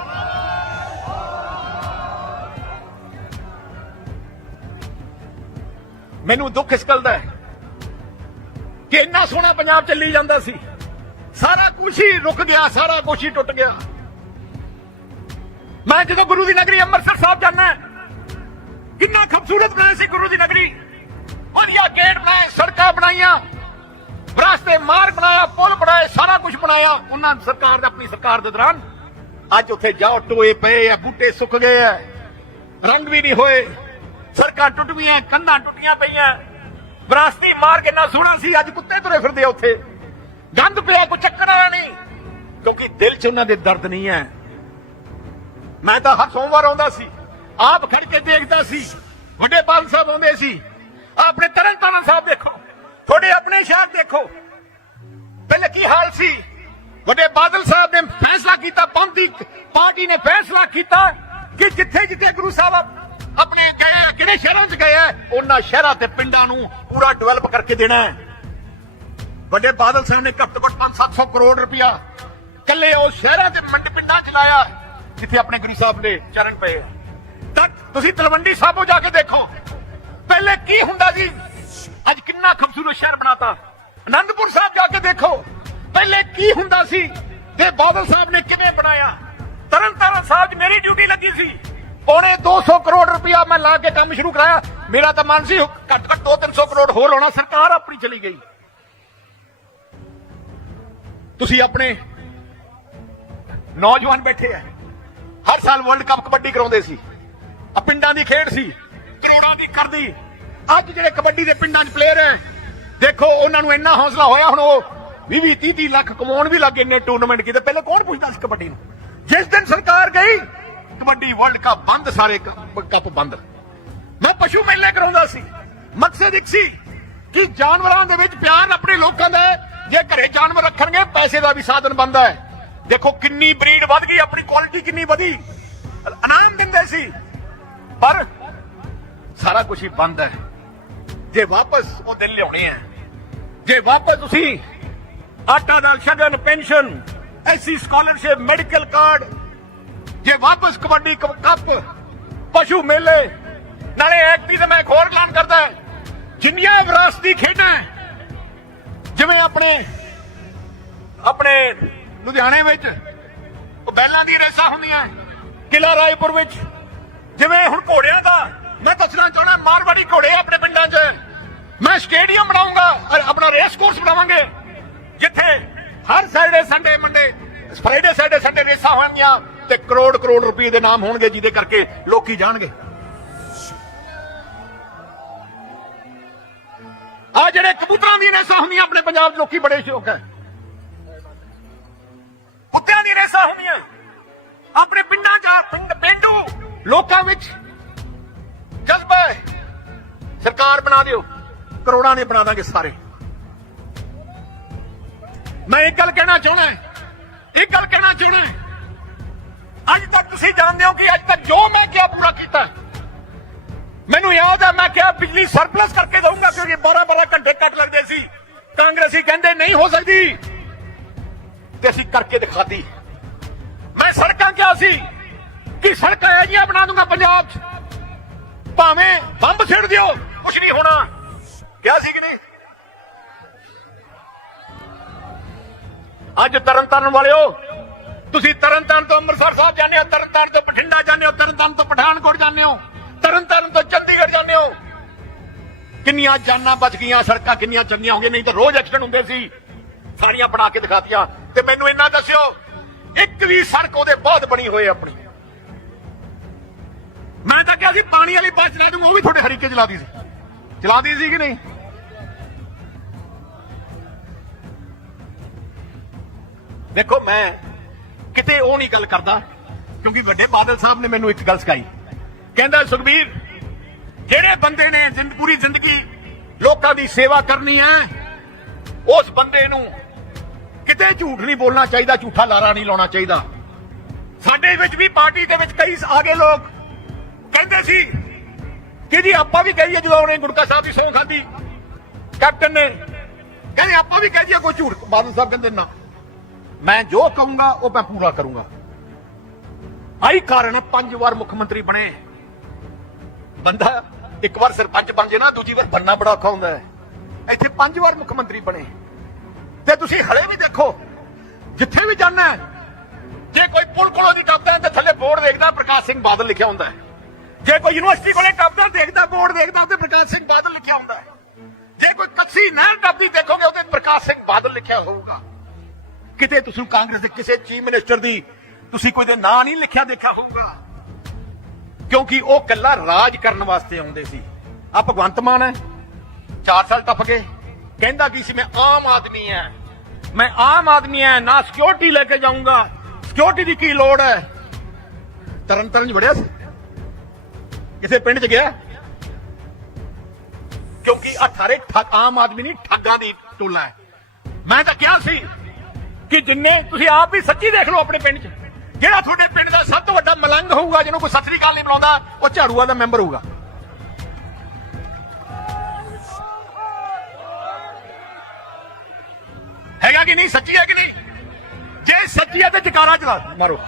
Speaker 1: ਮੈਨੂੰ ਦੁੱਖ ਇਸ ਗੱਲ ਦਾ ਹੈ ਕਿ ਇੰਨਾ ਸੋਹਣਾ ਪੰਜਾਬ ਚੱਲੀ ਜਾਂਦਾ ਸੀ। ਸਾਰਾ ਕੁਝ ਹੀ ਰੁਕ ਗਿਆ, ਸਾਰਾ ਕੁਝ ਹੀ ਟੁੱਟ ਗਿਆ। ਮੈਂ ਜਦੋਂ ਗੁਰੂ ਦੀ ਨਗਰੀ ਅੰਮ੍ਰਿਤਸਰ ਸਾਹਿਬ ਜਾਣਾ ਕਿੰਨਾ ਖੂਬਸੂਰਤ ਬਣਾਇਆ ਸੀ ਗੁਰੂ ਦੀ ਨਗਰੀ। ਵਧੀਆ ਗੇਟ ਬਣਾਏ, ਸੜਕਾਂ ਬਣਾਈਆਂ, ਰਸਤੇ ਮਾਰਗ ਬਣਾਇਆ, ਪੁਲ ਬਣਾਏ, ਸਾਰਾ ਕੁਝ ਬਣਾਇਆ। ਉਹਨਾਂ ਸਰਕਾਰ ਦੇ, ਆਪਣੀ ਸਰਕਾਰ ਦੇ ਦੌਰਾਨ ਅੱਜ ਉੱਥੇ ਜਾਓ, ਟੋਏ ਪਏ ਆ, ਬੂਟੇ ਸੁੱਕ ਗਏ ਆ, ਰੰਗ ਵੀ ਨਹੀਂ ਹੋਏ, ਸੜਕਾਂ ਟੁੱਟ ਗਈਆਂ, ਕੰਧਾਂ ਟੁੱਟੀਆਂ ਪਈਆਂ। ਵਿਰਾਸਤੀ ਮਾਰਗ ਇੰਨਾ ਸੋਹਣਾ ਸੀ, ਅੱਜ ਕੁੱਤੇ ਤੁਰੇ ਫਿਰਦੇ ਆ ਉੱਥੇ। ਗੰਦ ਪਿਆ, ਕੋਈ ਚੱਕਰ ਆਇਆ ਨਹੀਂ। ਕਿਉਂਕਿ ਦਿਲ 'ਚ ਉਹਨਾਂ ਦੇ ਦਰਦ ਨਹੀਂ ਹੈ ਮੈਂ ਤਾਂ ਹਰ ਸੋਮਵਾਰ ਆਉਂਦਾ ਸੀ। ਆਪ ਖੜ ਕੇ ਦੇਖਦਾ ਸੀ। ਵੱਡੇ ਬਾਲ ਸਾਹਿਬ ਆਉਂਦੇ ਸੀ। ਆਪਣੇ ਤਰਨਤਾਰਨ ਸਾਹਿਬ ਦੇਖੋ। ਤੁਹਾਡੇ ਆਪਣੇ ਸ਼ਹਿਰ ਦੇਖੋ। ਪਹਿਲੇ ਕੀ ਹਾਲ ਸੀ? ਵੱਡੇ ਬਾਦਲ ਸਾਹਿਬ ਨੇ ਫੈਸਲਾ ਕੀਤਾ ਪੰਥੀ ਪਾਰਟੀ ਨੇ ਫੈਸਲਾ ਕੀਤਾ ਕਿ ਜਿੱਥੇ ਜਿੱਥੇ ਗੁਰੂ ਸਾਹਿਬ ਆਪਣੇ ਗਏ ਕਿਹੜੇ ਸ਼ਹਿਰਾਂ 'ਚ ਗਏ ਉਹਨਾਂ ਸ਼ਹਿਰਾਂ ਤੇ ਪਿੰਡਾਂ ਨੂੰ ਪੂਰਾ ਡਿਵੈਲਪ ਕਰਕੇ ਦੇਣਾ ਹੈ। ਵੱਡੇ ਬਾਦਲ ਸਾਹਿਬ ਨੇ ਘੱਟ ਤੋਂ ਘੱਟ 5-700 ਕਰੋੜ ਰੁਪਇਆ ਕੱਲੇ ਉਹ ਸ਼ਹਿਰਾਂ ਤੇ ਮੰਡ ਪਿੰਡਾਂ 'ਚ ਲਾਇਆ ਜਿੱਥੇ ਆਪਣੇ ਗੁਰੂ ਸਾਹਿਬ ਦੇ ਚਰਨ ਪਏ ਤਾਂ ਤੁਸੀਂ ਤਲਵੰਡੀ ਸਾਬੋ ਜਾ ਕੇ ਦੇਖੋ, ਪਹਿਲੇ ਕੀ ਹੁੰਦਾ ਸੀ? ਅੱਜ ਕਿੰਨਾ ਖੂਬਸੂਰਤ ਸ਼ਹਿਰ ਬਣਾਤਾ। ਅਨੰਦਪੁਰ ਸਾਹਿਬ ਜਾ ਕੇ ਦੇਖੋ, ਪਹਿਲੇ ਕੀ ਹੁੰਦਾ ਸੀ? ਤੇ ਬਾਦਲ ਸਾਹਿਬ ਨੇ ਕਿਵੇਂ ਬਣਾਇਆ? ਤਰਨਤਾਰਨ ਸਾਹਿਬ 'ਚ ਮੇਰੀ ਡਿਊਟੀ ਲੱਗੀ ਸੀ। ਪੌਣੇ 200 ਕਰੋੜ ਰੁਪਇਆ ਮੈਂ ਲਾ ਕੇ ਕੰਮ ਸ਼ੁਰੂ ਕਰਾਇਆ। ਮੇਰਾ ਤਾਂ ਮਨ ਸੀ ਘੱਟ ਘੱਟ 2-300 ਕਰੋੜ ਹੋਰ ਹੋਣਾ, ਸਰਕਾਰ ਆਪਣੀ ਚਲੀ ਗਈ। ਤੁਸੀਂ ਆਪਣੇ ਨੌਜਵਾਨ ਬੈਠੇ ਆ। ਹਰ ਸਾਲ ਵਰਲਡ ਕੱਪ ਕਬੱਡੀ ਕਰਾਉਂਦੇ ਸੀ। ਆ ਪਿੰਡਾਂ ਦੀ ਖੇਡ ਸੀ, ਕਰੋੜਾਂ ਦੀ ਕਰਦੀ। ਅੱਜ ਜਿਹੜੇ ਕਬੱਡੀ ਦੇ ਪਿੰਡਾਂ 'ਚ ਪਲੇਅਰ ਹੈ ਦੇਖੋ, ਉਹਨਾਂ ਨੂੰ ਇੰਨਾ ਹੌਸਲਾ ਹੋਇਆ ਹੁਣ ਉਹ 20 20 30 ਲੱਖ ਕਮਾਉਣ ਵੀ ਲੱਗੇ ਨੇ ਟੂਰਨਾਮੈਂਟ ਕੀਤੇ। ਪਹਿਲੇ ਕੌਣ ਪੁੱਛਦਾ ਸੀ ਕਬੱਡੀ ਨੂੰ? ਜਿਸ ਦਿਨ ਸਰਕਾਰ ਗਈ, ਕਬੱਡੀ ਵਰਲਡ ਕੱਪ ਬੰਦ, ਸਾਰੇ ਕੱਪ ਬੰਦ। ਮੈਂ ਪਸ਼ੂ ਮੇਲੇ ਕਰਾਉਂਦਾ ਸੀ। ਮਕਸਦ ਇੱਕ ਸੀ ਕਿ ਜਾਨਵਰਾਂ ਦੇ ਵਿੱਚ ਪਿਆਰ ਆਪਣੇ ਲੋਕਾਂ ਦਾ ਜੇ ਘਰੇ ਜਾਨਵਰ ਰੱਖਣਗੇ, ਪੈਸੇ ਦਾ ਵੀ ਸਾਧਨ ਬਣਦਾ ਹੈ। ਦੇਖੋ ਕਿੰਨੀ ਬਰੀਡ ਵੱਧ ਗਈ, ਆਪਣੀ ਕੁਆਲਿਟੀ ਕਿੰਨੀ ਵਧੀ। ਇਨਾਮ ਦਿੰਦੇ ਸੀ। ਪਰ ਸਾਰਾ ਕੁਝ ਹੀ ਬੰਦ ਹੈ। ਜੇ ਵਾਪਸ ਉਹ ਦਿਨ ਲਿਆਉਣੇ ਆ ਜੇ ਵਾਪਸ ਤੁਸੀਂ ਆਟਾ ਦਾਲ, ਸ਼ਗਨ, pension SC scholarship medical card ਜੇ ਵਾਪਸ ਕਬੱਡੀ ਕੱਪ ਪਸ਼ੂ ਮੇਲੇ, ਨਾਲੇ ਐਕਟੀ ਤੇ ਮੈਂ ਇੱਕ ਹੋਰ ਐਲਾਨ ਕਰਦਾ ਜਿੰਨੀਆਂ ਵਿਰਾਸਤੀ ਖੇਡਾਂ ਜਿਵੇਂ ਆਪਣੇ ਆਪਣੇ ਲੁਧਿਆਣੇ ਵਿੱਚ ਬੈਲਾਂ ਦੀ ਰੇਸਾਂ ਹੁੰਦੀਆਂ ਹੈ, ਕਿਲਾ ਰਾਏਪੁਰ ਵਿੱਚ ਜਿਵੇਂ ਹੁਣ ਘੋੜਿਆਂ ਦਾ ਮੈਂ ਦੱਸਣਾ ਚਾਹਣਾ ਮਾਰਵਾੜੀ ਘੋੜੇ ਆਪਣੇ ਪਿੰਡਾਂ 'ਚ। ਮੈਂ ਸਟੇਡੀਅਮ ਬਣਾਉਂਗਾ ਆਪਣਾ ਰੇਸ ਕੋਰਸ ਬਣਾਵਾਂਗੇ ਜਿੱਥੇ ਹਰ Saturday Sunday Monday Friday Saturday Sunday ਰੇਸਾਂ ਹੋਣਗੀਆਂ ਤੇ ਕਰੋੜ ਕਰੋੜ ਰੁਪਏ ਦੇ ਨਾਮ ਹੋਣਗੇ ਜਿਹਦੇ ਕਰਕੇ ਲੋਕੀ ਜਾਣਗੇ। ਆ ਜਿਹੜੇ ਕਬੂਤਰਾਂ ਦੀਆਂ ਰੇਸਾਂ ਹੁੰਦੀਆਂ, ਆਪਣੇ ਪੰਜਾਬ 'ਚ ਲੋਕੀ ਬੜੇ ਸ਼ੌਕ ਹੈ। ਕੁੱਤਿਆਂ ਦੀਆਂ ਰੇਸਾਂ ਹੁੰਦੀਆਂ। ਆਪਣੇ ਪਿੰਡਾਂ 'ਚ ਪਿੰਡ ਪਿੰਡੂ। ਲੋਕਾਂ ਵਿੱਚ ਜਜ਼ਬਾ ਹੈ। ਸਰਕਾਰ ਬਣਾ ਦਿਓ। ਕਰੋੜਾਂ ਦੇ ਬਣਾ ਦਾਂਗੇ ਸਾਰੇ। ਮੈਂ ਇੱਕ ਗੱਲ ਕਹਿਣਾ ਚਾਹਣਾ ਇੱਕ ਗੱਲ ਕਹਿਣਾ ਚਾਹਣਾ ਅੱਜ ਤੱਕ ਤੁਸੀਂ ਜਾਣਦੇ ਹੋ ਕਿ ਅੱਜ ਤੱਕ ਜੋ ਮੈਂ ਕਿਹਾ ਪੂਰਾ ਕੀਤਾ ਮੈਨੂੰ ਯਾਦ ਹੈ ਮੈਂ ਕਿਹਾ ਬਿਜਲੀ ਸਰਪਲਸ ਕਰਕੇ ਦਊਂਗਾ, ਕਿਉਂਕਿ 12 12 ਘੰਟੇ ਕੱਟ ਲੱਗਦੇ ਸੀ। ਕਾਂਗਰਸੀ ਕਹਿੰਦੇ ਨਹੀਂ ਹੋ ਸਕਦੀ। ਤੇ ਅਸੀਂ ਕਰਕੇ ਦਿਖਾਤੀ। ਮੈਂ ਸੜਕਾਂ ਕਿਹਾ ਸੀ ਕਿ ਸੜਕਾਂ ਇਹ ਜਿਹੀਆਂ ਬਣਾ ਦੂੰਗਾ ਪੰਜਾਬ 'ਚ। ਭਾਵੇਂ ਬੰਬ ਛੇੜ ਦਿਓ। ਕੁਝ ਨਹੀਂ ਹੋਣਾ। ਕਿਹਾ ਸੀ ਕਿ ਨਹੀਂ? ਅੱਜ ਤਰਨਤਾਰਨ ਵਾਲਿਓ, ਤੁਸੀਂ ਤਰਨਤਾਰਨ ਤੋਂ ਅੰਮ੍ਰਿਤਸਰ ਸਾਹਿਬ ਜਾਂਦੇ ਹੋ, ਤਰਨਤਾਰਨ ਤੋਂ ਬਠਿੰਡਾ ਜਾਂਦੇ ਹੋ, ਤਰਨਤਾਰਨ ਤੋਂ ਪਠਾਨਕੋਟ ਜਾਂਦੇ ਹੋ। ਤਰਨਤਾਰਨ ਤੋਂ ਚੰਡੀਗੜ੍ਹ ਜਾਂਦੇ ਹੋ। ਕਿੰਨੀਆਂ ਜਾਨਾਂ ਬਚ ਗਈਆਂ, ਸੜਕਾਂ ਕਿੰਨੀਆਂ ਚੰਗੀਆਂ ਹੋ ਗਈਆਂ, ਨਹੀਂ ਤਾਂ ਰੋਜ਼ ਐਕਸੀਡੈਂਟ ਹੁੰਦੇ ਸੀ। ਸਾਰੀਆਂ ਬਣਾ ਕੇ ਦਿਖਾਤੀਆਂ। ਤੇ ਮੈਨੂੰ ਇੰਨਾ ਦੱਸਿਓ, ਇੱਕ ਵੀ ਸੜਕ ਉਹਦੇ ਬਾਅਦ ਬਣੀ ਹੋਏ ਆਪਣੀ। ਮੈਂ ਤਾਂ ਕਿਹਾ ਸੀ ਪਾਣੀ ਵਾਲੀ ਬੱਸ ਚਲਾ ਦੂੰਗਾ, ਉਹ ਵੀ ਤੁਹਾਡੇ ਹਰੀਕੇ ਚਲਾਦੀ ਸੀ। ਚਲਾਦੀ ਸੀ ਕਿ ਨਹੀਂ? ਦੇਖੋ, ਮੈਂ ਕਿਤੇ ਉਹ ਨਹੀਂ ਗੱਲ ਕਰਦਾ, ਕਿਉਂਕਿ ਵੱਡੇ ਬਾਦਲ ਸਾਹਿਬ ਨੇ ਮੈਨੂੰ ਇੱਕ ਗੱਲ ਸਿਖਾਈ। ਕਹਿੰਦਾ, ਸੁਖਬੀਰ, ਜਿਹੜੇ ਬੰਦੇ ਨੇ ਪੂਰੀ ਜ਼ਿੰਦਗੀ ਲੋਕਾਂ ਦੀ ਸੇਵਾ ਕਰਨੀ ਹੈ, ਉਸ ਬੰਦੇ ਨੂੰ ਕਿਤੇ ਝੂਠ ਨਹੀਂ ਬੋਲਣਾ ਚਾਹੀਦਾ, ਝੂਠਾ ਲਾਰਾ ਨਹੀਂ ਲਾਉਣਾ ਚਾਹੀਦਾ। ਸਾਡੇ ਵਿੱਚ ਵੀ ਪਾਰਟੀ ਦੇ ਵਿੱਚ ਕਈ ਆਗੇ ਲੋਕ। ਕਹਿੰਦੇ ਸੀ ਕਿ ਜੀ ਆਪਾਂ ਵੀ ਕਹੀਏ ਜਦੋਂ ਉਹਨੇ ਗੁਰਕਾ ਸਾਹਿਬ ਦੀ ਸੌਂ ਖਾਦੀ ਕੈਪਟਨ ਨੇ ਕਹਿੰਦੇ, ਆਪਾਂ ਵੀ ਕਹੀਏ ਕੋਈ ਝੂਠ। ਬਾਦਲ ਸਾਹਿਬ ਕਹਿੰਦੇ, ਨਾ, ਮੈਂ ਜੋ ਕਹੂੰਗਾ, ਉਹ ਮੈਂ ਪੂਰਾ ਕਰੂੰਗਾ। ਆਈ ਕਾਰਨ ਪੰਜ ਵਾਰ ਮੁੱਖ ਮੰਤਰੀ ਬਣੇ। ਬੰਦਾ ਇੱਕ ਵਾਰ ਸਰਪੰਚ ਬਣ ਜੇ ਨਾ, ਦੂਜੀ ਵਾਰ ਬੰਨਾ ਬੜਾ ਔਖਾ ਹੁੰਦਾ ਹੈ। ਇੱਥੇ ਪੰਜ ਵਾਰ ਮੁੱਖ ਮੰਤਰੀ ਬਣੇ। ਤੇ ਤੁਸੀਂ ਹਲੇ ਵੀ ਦੇਖੋ, ਜਿੱਥੇ ਵੀ ਜਾਣਾ ਜੇ ਕੋਈ ਪੁਲ ਕੋਲੋਂ ਦੀ ਟੱਪਦਾ, ਤੇ ਥੱਲੇ ਬੋਰਡ ਦੇਖਦਾ, ਪ੍ਰਕਾਸ਼ ਸਿੰਘ ਬਾਦਲ ਲਿਖਿਆ ਹੁੰਦਾ ਹੈ। ਜੇ ਕੋਈ ਯੂਨੀਵਰਸਿਟੀ ਕੋਲੇ ਟੱਪਦਾ, ਦੇਖਦਾ, ਬੋਰਡ ਦੇਖਦਾ ਉੱਤੇ ਪ੍ਰਕਾਸ਼ ਸਿੰਘ ਬਾਦਲ ਲਿਖਿਆ ਹੁੰਦਾ ਹੈ। ਜੇ ਕੋਈ ਕੱਸੀ ਨਹਿਰ ਟੱਪਦੀ, ਦੇਖੋਗੇ, ਉਹਦੇ ਪ੍ਰਕਾਸ਼ ਸਿੰਘ ਬਾਦਲ ਲਿਖਿਆ ਹੋਊਗਾ। ਕਿਤੇ ਤੁਸੀਂ ਕਾਂਗਰਸ ਦੇ ਕਿਸੇ ਚੀਫ ਮਿਨਿਸਟਰ ਦੀ ਤੁਸੀਂ ਕੋਈ ਦੇ ਨਾਂ ਨਹੀਂ ਲਿਖਿਆ, ਦੇਖਿਆ ਹੋਊਗਾ। ਕਿਉਂਕਿ ਉਹ ਕੱਲਾ ਰਾਜ ਕਰਨ ਵਾਸਤੇ ਆਉਂਦੇ ਸੀ। ਆ ਭਗਵੰਤ ਮਾਨ ਹੈ। 4 ਸਾਲ ਟੱਪ ਗਏ। ਕਹਿੰਦਾ ਕੀ ਸੀ, ਮੈਂ ਆਮ ਆਦਮੀ ਹਾਂ ਮੈਂ ਆਮ ਆਦਮੀ ਹਾਂ ਨਾ ਸਿਕਿਉਰਿਟੀ ਲੈ ਕੇ ਜਾਊਂਗਾ। ਸਿਕਿਉਰਿਟੀ ਦੀ ਕੀ ਲੋੜ ਹੈ ਤਰਨ ਤਰਨ ਚ ਵੜਿਆ ਸੀ। ਕਿਸੇ ਪਿੰਡ ਚ ਗਿਆ। ਕਿਉਂਕਿ ਆ ਸਾਰੇ ਠੱਗ, ਆਮ ਆਦਮੀ ਨਹੀਂ, ਠੱਗਾਂ ਦੀ ਟੋਲਾ ਹੈ ਮੈਂ ਤਾਂ ਕਿਹਾ ਸੀ ਕਿ ਜਿੰਨੇ ਤੁਸੀਂ ਆਪ ਵੀ ਸੱਚੀ ਦੇਖ ਲਓ ਆਪਣੇ ਪਿੰਡ 'ਚ। ਜਿਹੜਾ ਤੁਹਾਡੇ ਪਿੰਡ ਦਾ ਸਭ ਤੋਂ ਵੱਡਾ ਮਲੰਗ ਹੋਊਗਾ, ਜਿਹਨੂੰ ਕੋਈ ਸਤਿ ਸ੍ਰੀ ਨਹੀਂ ਬੁਲਾਉਂਦਾ, ਉਹ ਝਾੜੂਆ ਦਾ ਮੈਂਬਰ ਹੋਊਗਾ। ਹੈਗਾ ਕਿ ਨਹੀਂ? ਸੱਚੀ ਹੈ ਕਿ ਨਹੀਂ? ਜੇ ਸੱਚੀ ਹੈ ਤੇ ਜਕਾਰਾ ਚਲਾ ਮਾਰੋ।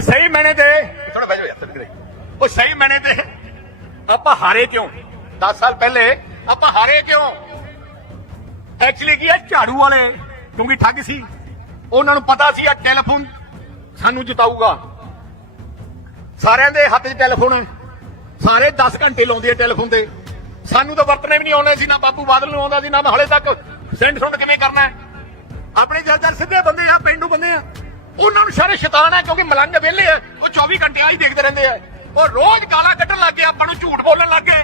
Speaker 1: ਸਹੀ ਮੈਨੇ ਤੇ ਥੋੜਾ ਬੈਠ ਜਾ ਤੱਕ ਉਹ ਸਹੀ ਮੈਨੇ ਤੇ। ਆਪਾਂ ਹਾਰੇ ਕਿਉਂ? 10 ਸਾਲ ਪਹਿਲੇ ਆਪਾਂ ਹਾਰੇ ਕਿਉਂ? ਐਕਚੁਅਲੀ ਕੀ ਹੈ ਝਾੜੂ ਵਾਲੇ? ਕਿਉਂਕਿ ਠੱਗ ਸੀ। ਉਹਨਾਂ ਨੂੰ ਪਤਾ ਸੀ ਆ ਟੈਲੀਫੋਨ ਸਾਨੂੰ ਜਿਤਾਊਗਾ। ਸਾਰਿਆਂ ਦੇ ਹੱਥ 'ਚ ਟੈਲੀਫੋਨ ਹੈ। ਸਾਰੇ 10 ਘੰਟੇ ਲਾਉਂਦੇ ਆ ਟੈਲੀਫੋਨ ਤੇ। ਸਾਨੂੰ ਤਾਂ ਵਰਤਣੇ ਵੀ ਨਹੀਂ ਆਉਂਦੇ ਸੀ, ਨਾ ਬਾਪੂ ਬਾਦਲ ਨੂੰ ਆਉਂਦਾ ਸੀ, ਨਾ ਹਲੇ ਤੱਕ। ਸੈਂਡ ਸੁੰਡ ਕਿਵੇਂ ਕਰਨਾ ਹੈ? ਆਪਣੇ ਜਲ ਸਿੱਧੇ ਬੰਦੇ ਆ, ਪਿੰਡੂ ਬੰਦੇ ਆ। ਉਹਨਾਂ ਨੂੰ ਸਾਰੇ ਸ਼ੈਤਾਨ ਹੈ ਕਿਉਂਕਿ ਮਲੰਗ ਵਿਹਲੇ ਆ। ਉਹ 24 ਘੰਟੇ ਆਹੀ ਦੇਖਦੇ ਰਹਿੰਦੇ ਆ। ਉਹ ਰੋਜ਼ ਗਾਲਾਂ ਕੱਢਣ ਲੱਗ ਗਏ, ਆਪਾਂ ਨੂੰ ਝੂਠ ਬੋਲਣ ਲੱਗ ਗਏ।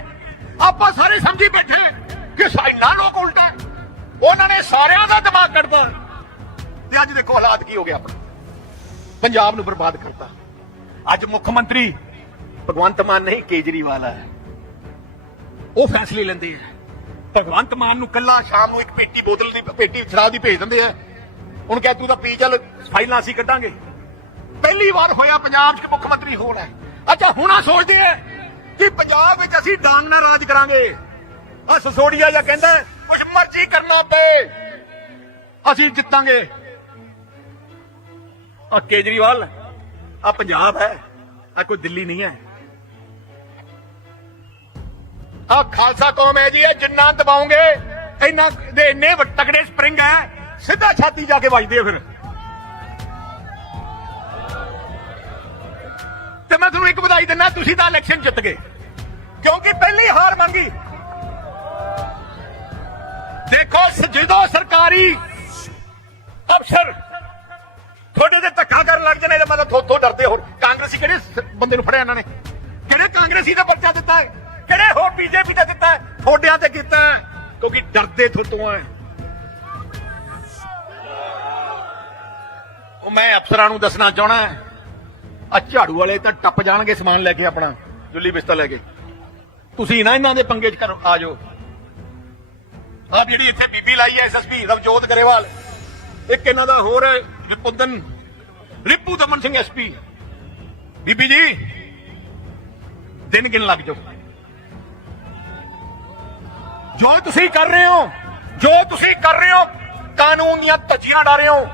Speaker 1: ਆਪਾਂ ਸਾਰੇ ਸਮਝੀ ਬੈਠੇ ਕਿ ਸਾਇਨਾ ਲੋਕ ਉਲਟਾ ਉਹਨਾਂ ਨੇ ਸਾਰਿਆਂ ਦਾ ਦਿਮਾਗ ਕੱਢਦਾ ਤੇ ਅੱਜ ਦੇਖੋ ਹਾਲਾਤ ਕੀ ਹੋ ਗਿਆ ਆਪਣਾ। ਪੰਜਾਬ ਨੂੰ ਬਰਬਾਦ ਕਰਤਾ। ਅੱਜ ਮੁੱਖ ਮੰਤਰੀ ਭਗਵੰਤ ਮਾਨ ਨਹੀਂ, ਕੇਜਰੀਵਾਲ ਹੈ। ਉਹ ਫੈਸਲੇ ਲੈਂਦੇ ਆ ਭਗਵੰਤ ਮਾਨ ਨੂੰ ਕੱਲਾ ਸ਼ਾਮ ਨੂੰ ਇੱਕ ਪੇਟੀ ਬੋਤਲ ਦੀ ਪੇਟੀ ਸ਼ਰਾਬ ਦੀ ਭੇਜ ਦਿੰਦੇ ਆ ਹੁਣ ਕਹਿ ਤੂੰ ਤਾਂ ਪੀ ਚੱਲ, ਫਾਈਲਾਂ ਅਸੀਂ ਕੱਢਾਂਗੇ। ਪਹਿਲੀ ਵਾਰ ਹੋਇਆ ਪੰਜਾਬ 'ਚ ਮੁੱਖ ਮੰਤਰੀ ਹੋਣਾ ਹੈ। ਅੱਛਾ, ਹੁਣ ਆ ਸੋਚਦੇ ਆ ਕਿ ਪੰਜਾਬ ਵਿੱਚ ਅਸੀਂ ਡਾਂਗ ਨਾਲ ਰਾਜ ਕਰਾਂਗੇ। ਆ ਸਸੋੜੀਆ ਜਾਂ ਕਹਿੰਦਾ ਕੁਝ ਮਰਜ਼ੀ ਕਰਨਾ ਪਏ। ਅਸੀਂ ਜਿੱਤਾਂਗੇ। ਆ ਕੇਜਰੀਵਾਲ ਆ ਪੰਜਾਬ ਹੈ ਆ ਕੋਈ ਦਿੱਲੀ ਨਹੀਂ ਹੈ। ਆ ਖਾਲਸਾ ਕੌਮ ਹੈ ਜੀ, ਇਹ ਜਿੰਨਾ ਦਬਾਉਂਗੇ ਇੰਨਾ ਦੇ ਇੰਨੇ ਤਕੜੇ ਸਪਰਿੰਗ ਹੈ, ਸਿੱਧਾ ਛਾਤੀ ਜਾ ਕੇ ਵੱਜਦੇ ਆ ਫਿਰ। ਮੈਂ ਤੁਹਾਨੂੰ ਇੱਕ ਵਧਾਈ ਦਿੰਦਾ, ਤੁਸੀਂ ਤਾਂ ਇਲੈਕਸ਼ਨ ਜਿੱਤ ਗਏ। ਕਿਉਂਕਿ ਪਹਿਲੀ ਹਾਰ ਮੰਗੀ ਦੇਖੋ ਜਦੋਂ ਸਰਕਾਰੀ ਅਫਸਰ ਤੁਹਾਡੇ ਤੇ ਧੱਕਾ ਕਰਨ ਲੱਗ ਜਣੇ ਤੇ ਮਤਲਬ ਥੋਥੋਂ ਡਰਦੇ ਹੋ ਕਾਂਗਰਸੀ ਕਿਹੜੇ ਬੰਦੇ ਨੂੰ ਫੜਿਆ ਇਹਨਾਂ ਨੇ? ਕਿਹੜੇ ਕਾਂਗਰਸੀ ਦਾ ਪਰਚਾ ਦਿੱਤਾ ਹੈ? ਕਿਹੜੇ ਹੋਰ ਬੀਜੇਪੀ ਦਾ ਦਿੱਤਾ ਹੈ? ਥੋੜਿਆਂ ਤੇ ਕੀਤਾ ਕਿਉਂਕਿ ਡਰਦੇ ਥੋਤੋਂ ਹੈ ਉਹ ਮੈਂ ਅਫਸਰਾਂ ਨੂੰ ਦੱਸਣਾ ਚਾਹਣਾ ਆ ਝਾੜੂ ਵਾਲੇ ਤਾਂ ਟੱਪ ਜਾਣਗੇ ਸਮਾਨ ਲੈ ਕੇ ਆਪਣਾ, ਜੁੱਲੀ ਬਿਸਤਰ ਲੈ ਕੇ। ਤੁਸੀਂ ਨਾ ਇਹਨਾਂ ਦੇ ਪੰਗੇ 'ਚ ਕਰੋ, ਆ ਜਾਓ। ਆਹ ਜਿਹੜੀ ਇੱਥੇ ਬੀਬੀ ਲਾਈ ਹੈ ਐਸਐਸਪੀ ਰਵਜੋਤ ਗਰੇਵਾਲ, ਇੱਕ ਇਹਨਾਂ ਦਾ ਹੋਰ ਹੈ, ਰਿਪੁਦਨ, ਰਿਪੂ ਦਮਨ ਸਿੰਘ ਐਸਪੀ ਬੀਬੀ ਜੀ, ਦਿਨ ਗਿਣ ਲੱਗ ਜਾਓ। ਜੋ ਤੁਸੀਂ ਕਰ ਰਹੇ ਹੋ, ਜੋ ਤੁਸੀਂ ਕਰ ਰਹੇ ਹੋ, ਕਾਨੂੰਨ ਦੀਆਂ ਧੱਜੀਆਂ ਡਾ ਰਹੇ ਹੋ।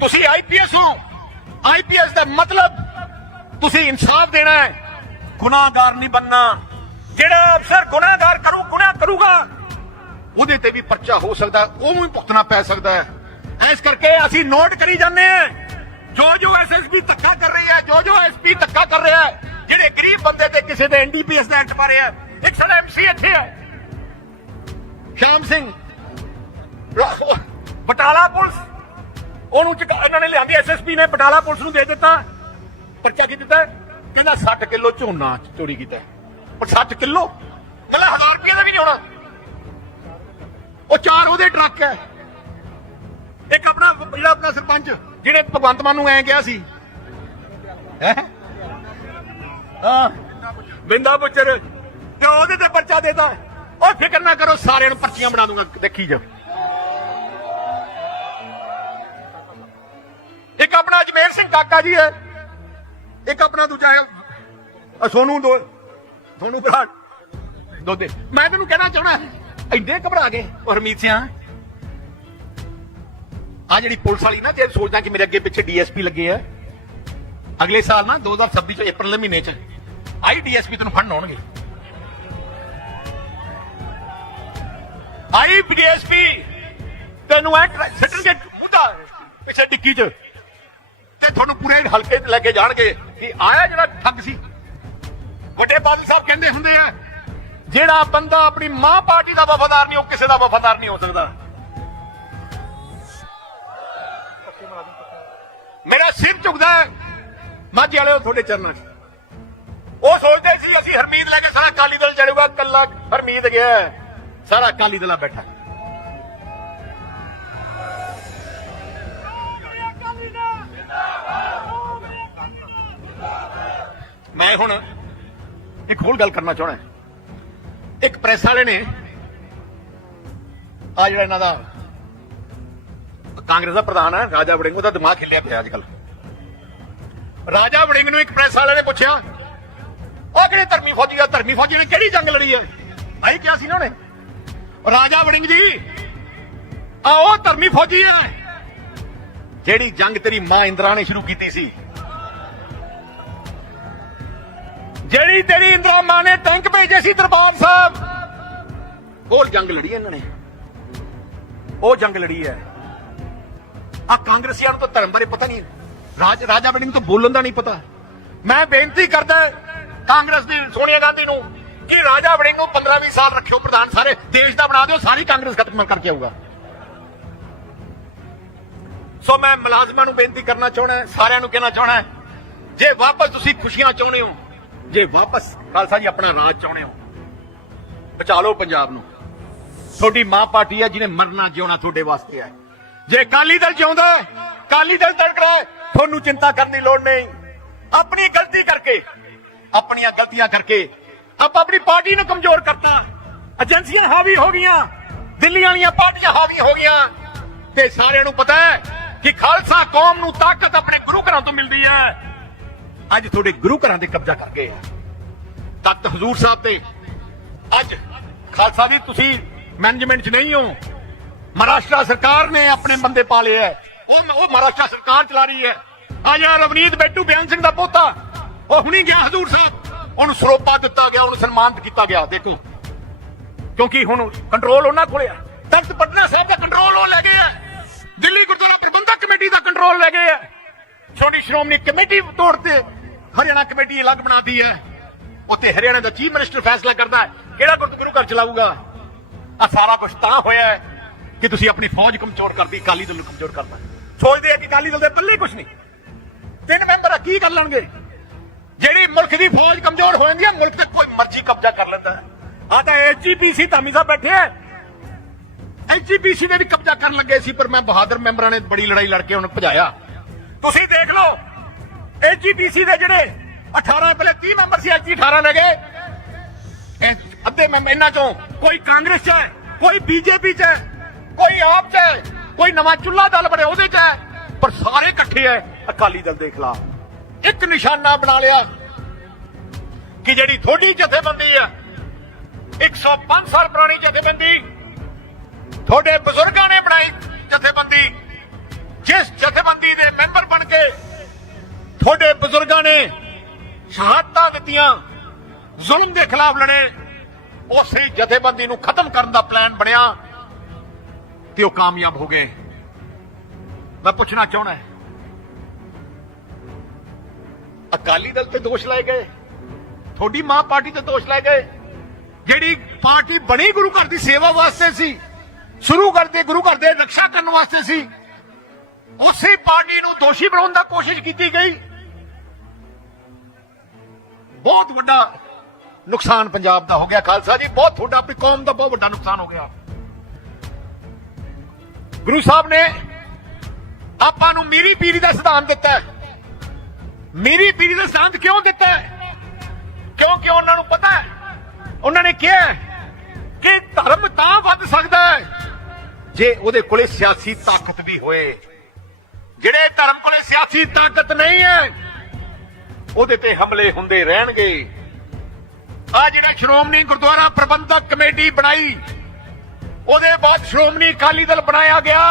Speaker 1: ਤੁਸੀਂ ਆਈਪੀਐਸ ਹੋ। ਆਈਪੀਐਸ ਦਾ ਮਤਲਬ ਤੁਸੀਂ ਇਨਸਾਫ ਦੇਣਾ ਹੈ। ਗੁਨਾਹਗਾਰ ਨਹੀਂ ਬੰਨਾ ਜਿਹੜਾ ਅਫਸਰ ਗੁਨਾਹਗਾਰ ਕਰੂ ਗੁਨਾਹ ਕਰੂਗਾ ਉਹਦੇ ਤੇ ਵੀ ਪਰਚਾ ਹੋ ਸਕਦਾ ਹੈ, ਵੀ ਭੁਗਤਣਾ ਪੈ ਸਕਦਾ ਹੈ। ਇਸ ਕਰਕੇ ਅਸੀਂ ਨੋਟ ਕਰੀ ਜਾਂਦੇ ਹਾਂ। ਜੋ ਜੋ ਐਸਐਸਪੀ ਧੱਕਾ ਕਰ ਰਹੀ ਹੈ ਜੋ ਜੋ ਐਸਪੀ ਧੱਕਾ ਕਰ ਰਿਹਾ ਹੈ ਜਿਹੜੇ ਗਰੀਬ ਬੰਦੇ ਤੇ ਕਿਸੇ ਦੇ ਐਨਡੀਪੀਐਸ ਦਾ ਐਕਟ ਪਾ ਰਿਹਾ ਇੱਕ ਸਾਡਾ ਐਮਸੀ ਇੱਥੇ ਹੈ। ਸ਼ਾਮ ਸਿੰਘ ਬਟਾਲਾ ਪੁਲਿਸ ਉਹਨੂੰ ਇਹਨਾਂ ਨੇ ਲਿਆਂਦੀ ਐਸਐਸਪੀ ਨੇ ਬਟਾਲਾ ਪੁਲਿਸ ਨੂੰ ਦੇ ਦਿੱਤਾ। ਪਰਚਾ ਕੀ ਦਿੱਤਾ? ਕਹਿੰਦਾ 60 ਕਿਲੋ ਝੋਨਾ ਚੋਰੀ ਕੀਤਾ। ਹੈ। ਪਰ 60 ਕਿਲੋ? ਮਤਲਬ 1000 ਰੁਪਏ ਦਾ ਵੀ ਨਹੀਂ ਹੋਣਾ। ਉਹ ਚਾਰ ਉਹਦੇ ਟਰੱਕ ਹੈ। ਇੱਕ ਆਪਣਾ, ਜਿਹੜਾ ਆਪਣਾ ਸਰਪੰਚ, ਜਿਹਨੇ ਭਗਵੰਤ ਮਾਨ ਨੂੰ ਐਂ ਕਿਹਾ ਸੀ। ਹੈ? ਹਾਂ। ਬਿੰਦਾ ਪੁੱਚਰ ਤੇ ਉਹਦੇ ਤੇ ਪਰਚਾ ਦੇਤਾ। ਉਹ ਫਿਕਰ ਨਾ ਕਰੋ, ਸਾਰਿਆਂ ਨੂੰ ਪਰਚੀਆਂ ਬਣਾ ਦੂੰਗਾ, ਦੇਖੀ ਜਾ ਇੱਕ ਆਪਣਾ ਅਜਮੇਰ ਸਿੰਘ ਕਾਕਾ ਜੀ ਹੈ। ਇੱਕ ਆਪਣਾ ਦੂਜਾ ਹੈ। ਸੋਨੂੰ ਦੋ ਸੋਨੂੰ ਭਰਾ ਦੋ ਮੈਂ ਤੈਨੂੰ ਕਹਿਣਾ ਚਾਹਣਾ ਐਡੇ ਘਬਰਾ ਗਏ ਹਰਮੀਤ ਸਿਆ ਆ ਜਿਹੜੀ ਪੁਲਿਸ ਵਾਲੀ ਨਾ, ਜੇ ਸੋਚਦਾ ਕਿ ਮੇਰੇ ਅੱਗੇ ਪਿੱਛੇ ਡੀਐਸਪੀ ਲੱਗੇ ਆ, ਅਗਲੇ ਸਾਲ ਨਾ 2026 ਚ ਅਪ੍ਰੈਲ ਮਹੀਨੇ ਚ ਆਈ ਡੀਐਸਪੀ ਤੈਨੂੰ ਫੰਡ ਹੋਣਗੇ ਆਈ ਡੀਐਸਪੀ ਤੈਨੂੰ ਐ ਸਿੱਟਣਗੇ ਮੁੱਦਾ ਪਿੱਛੇ ਟਿੱਕੀ ਚ, ਤੇ ਤੁਹਾਨੂੰ ਪੂਰੇ ਹਲਕੇ 'ਚ ਲੈ ਕੇ ਜਾਣਗੇ। ਕਿ ਆਇਆ ਜਿਹੜਾ ਠੱਗ ਸੀ। ਵੱਡੇ ਬਾਦਲ ਸਾਹਿਬ ਕਹਿੰਦੇ ਹੁੰਦੇ ਆ, ਜਿਹੜਾ ਬੰਦਾ ਆਪਣੀ ਮਾਂ ਪਾਰਟੀ ਦਾ ਵਫਾਦਾਰ ਨਹੀਂ, ਉਹ ਕਿਸੇ ਦਾ ਵਫਾਦਾਰ ਨਹੀਂ ਹੋ ਸਕਦਾ। ਮੇਰਾ ਸਿਰ ਝੁਕਦਾ ਹੈ। ਮਾਝੇ ਵਾਲਿਓ ਤੁਹਾਡੇ ਚਰਨਾਂ 'ਚ। ਉਹ ਸੋਚਦੇ ਸੀ, ਅਸੀਂ ਹਰਮੀਤ ਲੈ ਕੇ ਸਾਰਾ ਅਕਾਲੀ ਦਲ ਚੜੂਗਾ ਕੱਲਾ ਹਰਮੀਤ ਗਿਆ ਸਾਰਾ ਅਕਾਲੀ ਦਲ ਬੈਠਾ। ਮੈਂ ਹੁਣ ਇੱਕ ਹੋਰ ਗੱਲ ਕਰਨਾ ਚਾਹਣਾ ਇੱਕ ਪ੍ਰੈਸ ਵਾਲੇ ਨੇ ਆ ਜਿਹੜਾ ਇਹਨਾਂ ਦਾ ਕਾਂਗਰਸ ਦਾ ਪ੍ਰਧਾਨ ਹੈ, ਰਾਜਾ ਵੜਿੰਗ, ਉਹਦਾ ਦਿਮਾਗ ਖਿੱਲਿਆ ਪਿਆ ਅੱਜ ਕੱਲ ਰਾਜਾ ਵੜਿੰਗ ਨੂੰ ਇੱਕ ਪ੍ਰੈਸ ਵਾਲੇ ਨੇ ਪੁੱਛਿਆ ਉਹ ਕਿਹੜੇ ਧਰਮੀ ਫੌਜੀ ਆ? ਧਰਮੀ ਫੌਜੀ ਨੇ ਕਿਹੜੀ ਜੰਗ ਲੜੀ ਹੈ? ਭਾਈ ਕਿਹਾ ਸੀ ਨਾ ਉਹਨੇ, ਰਾਜਾ ਵੜਿੰਗ ਜੀ ਆ ਉਹ ਧਰਮੀ ਫੌਜੀ ਹੈ, ਜਿਹੜੀ ਜੰਗ ਤੇਰੀ ਮਾਂ ਇੰਦਰਾ ਨੇ ਸ਼ੁਰੂ ਕੀਤੀ ਸੀ। ਜਿਹੜੀ ਤੇਰੀ ਇੰਦਰਾ ਮਾਂ ਨੇ ਟੈਂਕ ਭੇਜੇ ਸੀ ਦਰਬਾਰ ਸਾਹਿਬ। ਉਹ ਜੰਗ ਲੜੀ ਇਹਨਾਂ ਨੇ। ਉਹ ਜੰਗ ਲੜੀ ਹੈ। ਆ ਕਾਂਗਰਸੀਆਂ ਨੂੰ ਤਾਂ ਧਰਮ ਬਾਰੇ ਪਤਾ ਨਹੀਂ ਰਾਜ ਰਾਜਾ ਵੜਿੰਗ ਤੋਂ ਬੋਲਣ ਦਾ ਨਹੀਂ ਪਤਾ। ਮੈਂ ਬੇਨਤੀ ਕਰਦਾ ਕਾਂਗਰਸ ਦੀ, ਸੋਨੀਆ ਗਾਂਧੀ ਨੂੰ, ਕਿ ਰਾਜਾ ਵੜਿੰਗ ਨੂੰ 15-20 ਸਾਲ ਰੱਖਿਓ ਪ੍ਰਧਾਨ ਸਾਰੇ, ਦੇਸ਼ ਦਾ ਬਣਾ ਦਿਓ, ਸਾਰੀ ਕਾਂਗਰਸ ਖਤਮ ਕਰਕੇ ਆਊਗਾ। ਸੋ ਮੈਂ ਮੁਲਾਜ਼ਮਾਂ ਨੂੰ ਬੇਨਤੀ ਕਰਨਾ ਚਾਹਣਾ ਸਾਰਿਆਂ ਨੂੰ ਕਹਿਣਾ ਚਾਹਣਾ ਜੇ ਵਾਪਸ ਤੁਸੀਂ ਖੁਸ਼ੀਆਂ ਚਾਹੁੰਦੇ ਹੋ ਜੇ ਵਾਪਸ ਖਾਲਸਾ ਜੀ ਆਪਣਾ ਰਾਜ ਚਾਹੁੰਦੇ ਹੋ, ਬਚਾ ਲਓ ਪੰਜਾਬ ਨੂੰ। ਤੁਹਾਡੀ ਮਾਂ ਪਾਰਟੀ ਹੈ ਜਿਹਨੇ ਮਰਨਾ ਜਿਉਣਾ ਤੁਹਾਡੇ ਵਾਸਤੇ ਹੈ। ਜੇ ਕਾਲੀ ਦਲ ਜਿਉਂਦਾ ਕਾਲੀ ਦਲ ਤੜਕਦਾ ਹੈ, ਤੁਹਾਨੂੰ ਚਿੰਤਾ ਕਰਨ ਦੀ ਲੋੜ ਨਹੀਂ। ਆਪਣੀ ਗਲਤੀ ਕਰਕੇ, ਆਪਣੀਆਂ ਗਲਤੀਆਂ ਕਰਕੇ ਆਪਾਂ ਆਪਣੀ ਪਾਰਟੀ ਨੂੰ ਕਮਜ਼ੋਰ ਕਰਤਾ। ਏਜੰਸੀਆਂ ਹਾਵੀ ਹੋ ਗਈਆਂ ਦਿੱਲੀ ਵਾਲੀਆਂ ਪਾਰਟੀਆਂ ਹਾਵੀ ਹੋ ਗਈਆਂ। ਤੇ ਸਾਰਿਆਂ ਨੂੰ ਪਤਾ ਹੈ ਕਿ ਖਾਲਸਾ ਕੌਮ ਨੂੰ ਤਾਕਤ ਆਪਣੇ ਗੁਰੂ ਘਰਾਂ ਤੋਂ ਮਿਲਦੀ ਹੈ। ਅੱਜ ਤੁਹਾਡੇ ਗੁਰੂ ਘਰਾਂ ਦੇ ਕਬਜ਼ਾ ਕਰ ਗਏ ਤਖਤ ਹਜ਼ੂਰ ਸਾਹਿਬ ਤੇ ਅੱਜ ਖਾਲਸਾ ਜੀ, ਤੁਸੀਂ ਮੈਨੇਜਮੈਂਟ 'ਚ ਨਹੀਂ ਹੋ। ਮਹਾਰਾਸ਼ਟਰ ਸਰਕਾਰ ਨੇ ਆਪਣੇ ਬੰਦੇ ਪਾਲੇ ਐ ਉਹ ਉਹ ਮਹਾਰਾਸ਼ਟਰ ਸਰਕਾਰ ਚਲਾ ਰਹੀ ਹੈ। ਆ ਜਿਹੜਾ ਰਵਨੀਤ ਬੈਟੂ ਬਿਆਨ ਸਿੰਘ ਦਾ ਪੋਤਾ, ਉਹ ਹੁਣੀ ਗਿਆ ਹਜ਼ੂਰ ਸਾਹਿਬ। ਉਹਨੂੰ ਸਰੋਪਾ ਦਿੱਤਾ ਗਿਆ, ਉਹਨੂੰ ਸਨਮਾਨਿਤ ਕੀਤਾ ਗਿਆ, ਦੇਖੋ। ਕਿਉਂਕਿ ਹੁਣ ਕੰਟਰੋਲ ਉਹਨਾਂ ਕੋਲੇ ਆ। ਤਖਤ ਪਟਨਾ ਸਾਹਿਬ ਦਾ ਕੰਟਰੋਲ ਉਹ ਲੈ ਗਏ ਆ। ਦਿੱਲੀ ਗੁਰਦੁਆਰਾ ਪ੍ਰਬੰਧਕ ਕਮੇਟੀ ਦਾ ਕੰਟਰੋਲ ਲੈ ਗਏ ਆ। ਛੋਟੀ ਸ਼੍ਰੋਮਣੀ ਕਮੇਟੀ ਤੋੜਤੇ ਹਰਿਆਣਾ ਕਮੇਟੀ ਅਲੱਗ ਬਣਾਤੀ ਹੈ। ਉੱਥੇ ਹਰਿਆਣਾ ਦਾ ਚੀਫ ਮਿਨਿਸਟਰ ਫੈਸਲਾ ਕਰਦਾ ਹੈ। ਕਿਹੜਾ ਗੁਰਦ ਗੁਰੂ ਘਰ ਚਲਾਊਗਾ? ਆ ਸਾਰਾ ਕੁਝ ਤਾਂ ਹੋਇਆ ਹੈ ਕਿ ਤੁਸੀਂ ਆਪਣੀ ਫੌਜ ਕਮਜ਼ੋਰ ਕਰਦੀ, ਅਕਾਲੀ ਦਲ ਨੂੰ ਕਮਜ਼ੋਰ ਕਰਦਾ। ਸੋਚਦੇ ਆ ਕਿ ਅਕਾਲੀ ਦਲ ਦੇ ਪੱਲੇ ਕੁਝ ਨਹੀਂ। ਤਿੰਨ ਮੈਂਬਰ ਕੀ ਕਰ ਲੈਣਗੇ? ਜਿਹੜੀ ਮੁਲਕ ਦੀ ਫੌਜ ਕਮਜ਼ੋਰ ਹੋ ਜਾਂਦੀ ਹੈ, ਮੁਲਕ ਤੇ ਕੋਈ ਮਰਜ਼ੀ ਕਬਜ਼ਾ ਕਰ ਲੈਂਦਾ ਆ ਤਾਂ ਐਚਜੀਪੀਸੀ ਧਾਮੀ ਸਾਹਿਬ ਬੈਠੇ ਆ ਐਚਜੀਪੀਸੀ ਨੇ ਵੀ ਕਬਜ਼ਾ ਕਰਨ ਲੱਗੇ ਸੀ, ਪਰ ਮੈਂ ਬਹਾਦਰ ਮੈਂਬਰਾਂ ਨੇ ਬੜੀ ਲੜਾਈ ਲੜ ਕੇ ਉਹਨੂੰ ਭਜਾਇਆ। ਤੁਸੀਂ ਦੇਖ ਲਓ ਐਚਜੀਪੀਸੀ ਦੇ ਜਿਹੜੇ 18 ਪਹਿਲੇ 30 ਮੈਂਬਰ ਸੀ ਐਚਜੀ 18 ਲੈ ਗਏ। ਅੱਧੇ ਮੈਂਬਰ, ਇਹਨਾਂ ਚੋਂ ਕੋਈ ਕਾਂਗਰਸ ਚ ਹੈ, ਕੋਈ ਬੀਜੇਪੀ ਚ ਹੈ, ਕੋਈ ਆਪ ਚ ਹੈ, ਕੋਈ ਨਵਾਂ ਚੁੱਲਾ ਦਲ ਬਣੇ ਉਹਦੇ ਚ ਹੈ, ਪਰ ਸਾਰੇ ਇਕੱਠੇ ਹੈ, ਅਕਾਲੀ ਦਲ ਦੇ ਖਿਲਾਫ। ਇੱਕ ਨਿਸ਼ਾਨਾ ਬਣਾ ਲਿਆ ਕਿ ਜਿਹੜੀ ਥੋੜੀ ਜਥੇਬੰਦੀ ਹੈ 105 ਸਾਲ ਪੁਰਾਣੀ ਜਥੇਬੰਦੀ, ਤੁਹਾਡੇ ਬਜ਼ੁਰਗਾਂ ਨੇ ਬਣਾਈ ਜਥੇਬੰਦੀ। ਜਿਸ ਜਥੇਬੰਦੀ ਦੇ ਮੈਂਬਰ ਬਣ ਕੇ ਤੁਹਾਡੇ ਬਜ਼ੁਰਗਾਂ ਨੇ ਸ਼ਹਾਦਤਾਂ ਦਿੱਤੀਆਂ, ਜ਼ੁਲਮ ਦੇ ਖਿਲਾਫ ਲੜੇ, ਉਸੇ ਜਥੇਬੰਦੀ ਨੂੰ ਖਤਮ ਕਰਨ ਦਾ ਪਲਾਨ ਬਣਿਆ ਤੇ ਉਹ ਕਾਮਯਾਬ ਹੋ ਗਏ। ਮੈਂ ਪੁੱਛਣਾ ਚਾਹਣਾ ਅਕਾਲੀ ਦਲ ਤੇ ਦੋਸ਼ ਲਾਏ ਗਏ, ਤੁਹਾਡੀ ਮਾਂ ਪਾਰਟੀ ਤੇ ਦੋਸ਼ ਲਾਏ ਗਏ, ਜਿਹੜੀ ਪਾਰਟੀ ਬਣੀ ਗੁਰੂ ਘਰ ਦੀ ਸੇਵਾ ਵਾਸਤੇ ਸੀ, ਸ਼ੁਰੂ ਕਰਦੇ ਗੁਰੂ ਘਰ ਦੇ ਰੱਖਿਆ ਕਰਨ ਵਾਸਤੇ ਸੀ ਉਸੇ ਪਾਰਟੀ ਨੂੰ ਦੋਸ਼ੀ ਬਣਾਉਣ ਦਾ ਕੋਸ਼ਿਸ਼ ਕੀਤੀ ਗਈ। ਬਹੁਤ ਵੱਡਾ ਨੁਕਸਾਨ ਪੰਜਾਬ ਦਾ ਹੋ ਗਿਆ। ਖਾਲਸਾ ਜੀ, ਬਹੁਤ ਤੁਹਾਡਾ ਆਪਣੀ ਕੌਮ ਦਾ ਬਹੁਤ ਵੱਡਾ ਨੁਕਸਾਨ ਹੋ ਗਿਆ। ਗੁਰੂ ਸਾਹਿਬ ਨੇ ਆਪਾਂ ਨੂੰ ਮੀਰੀ ਪੀਰੀ ਦਾ ਸਿਧਾਂਤ ਦਿੱਤਾ ਮੀਰੀ ਪੀਰੀ ਦਾ ਸਿਧਾਂਤ ਕਿਉਂ ਦਿੱਤਾ ਹੈ? ਕਿਉਂਕਿ ਉਹਨਾਂ ਨੂੰ ਪਤਾ ਉਹਨਾਂ ਨੇ ਕਿਹਾ ਕਿ ਧਰਮ ਤਾਂ ਵੱਧ ਸਕਦਾ ਹੈ, ਜੇ ਉਹਦੇ ਕੋਲੇ ਸਿਆਸੀ ਤਾਕਤ ਵੀ ਹੋਏ। ਜਿਹੜੇ ਧਰਮ ਕੋਲੇ ਸਿਆਸੀ ਤਾਕਤ ਨਹੀਂ ਹੈ, ਉਹਦੇ ਤੇ ਹਮਲੇ ਹੁੰਦੇ ਰਹਿਣਗੇ। ਆ ਜਿਹੜਾ ਸ਼੍ਰੋਮਣੀ ਗੁਰਦੁਆਰਾ ਪ੍ਰਬੰਧਕ ਕਮੇਟੀ ਬਣਾਈ, ਉਹਦੇ ਬਾਅਦ ਸ਼੍ਰੋਮਣੀ ਅਕਾਲੀ ਦਲ ਬਣਾਇਆ ਗਿਆ।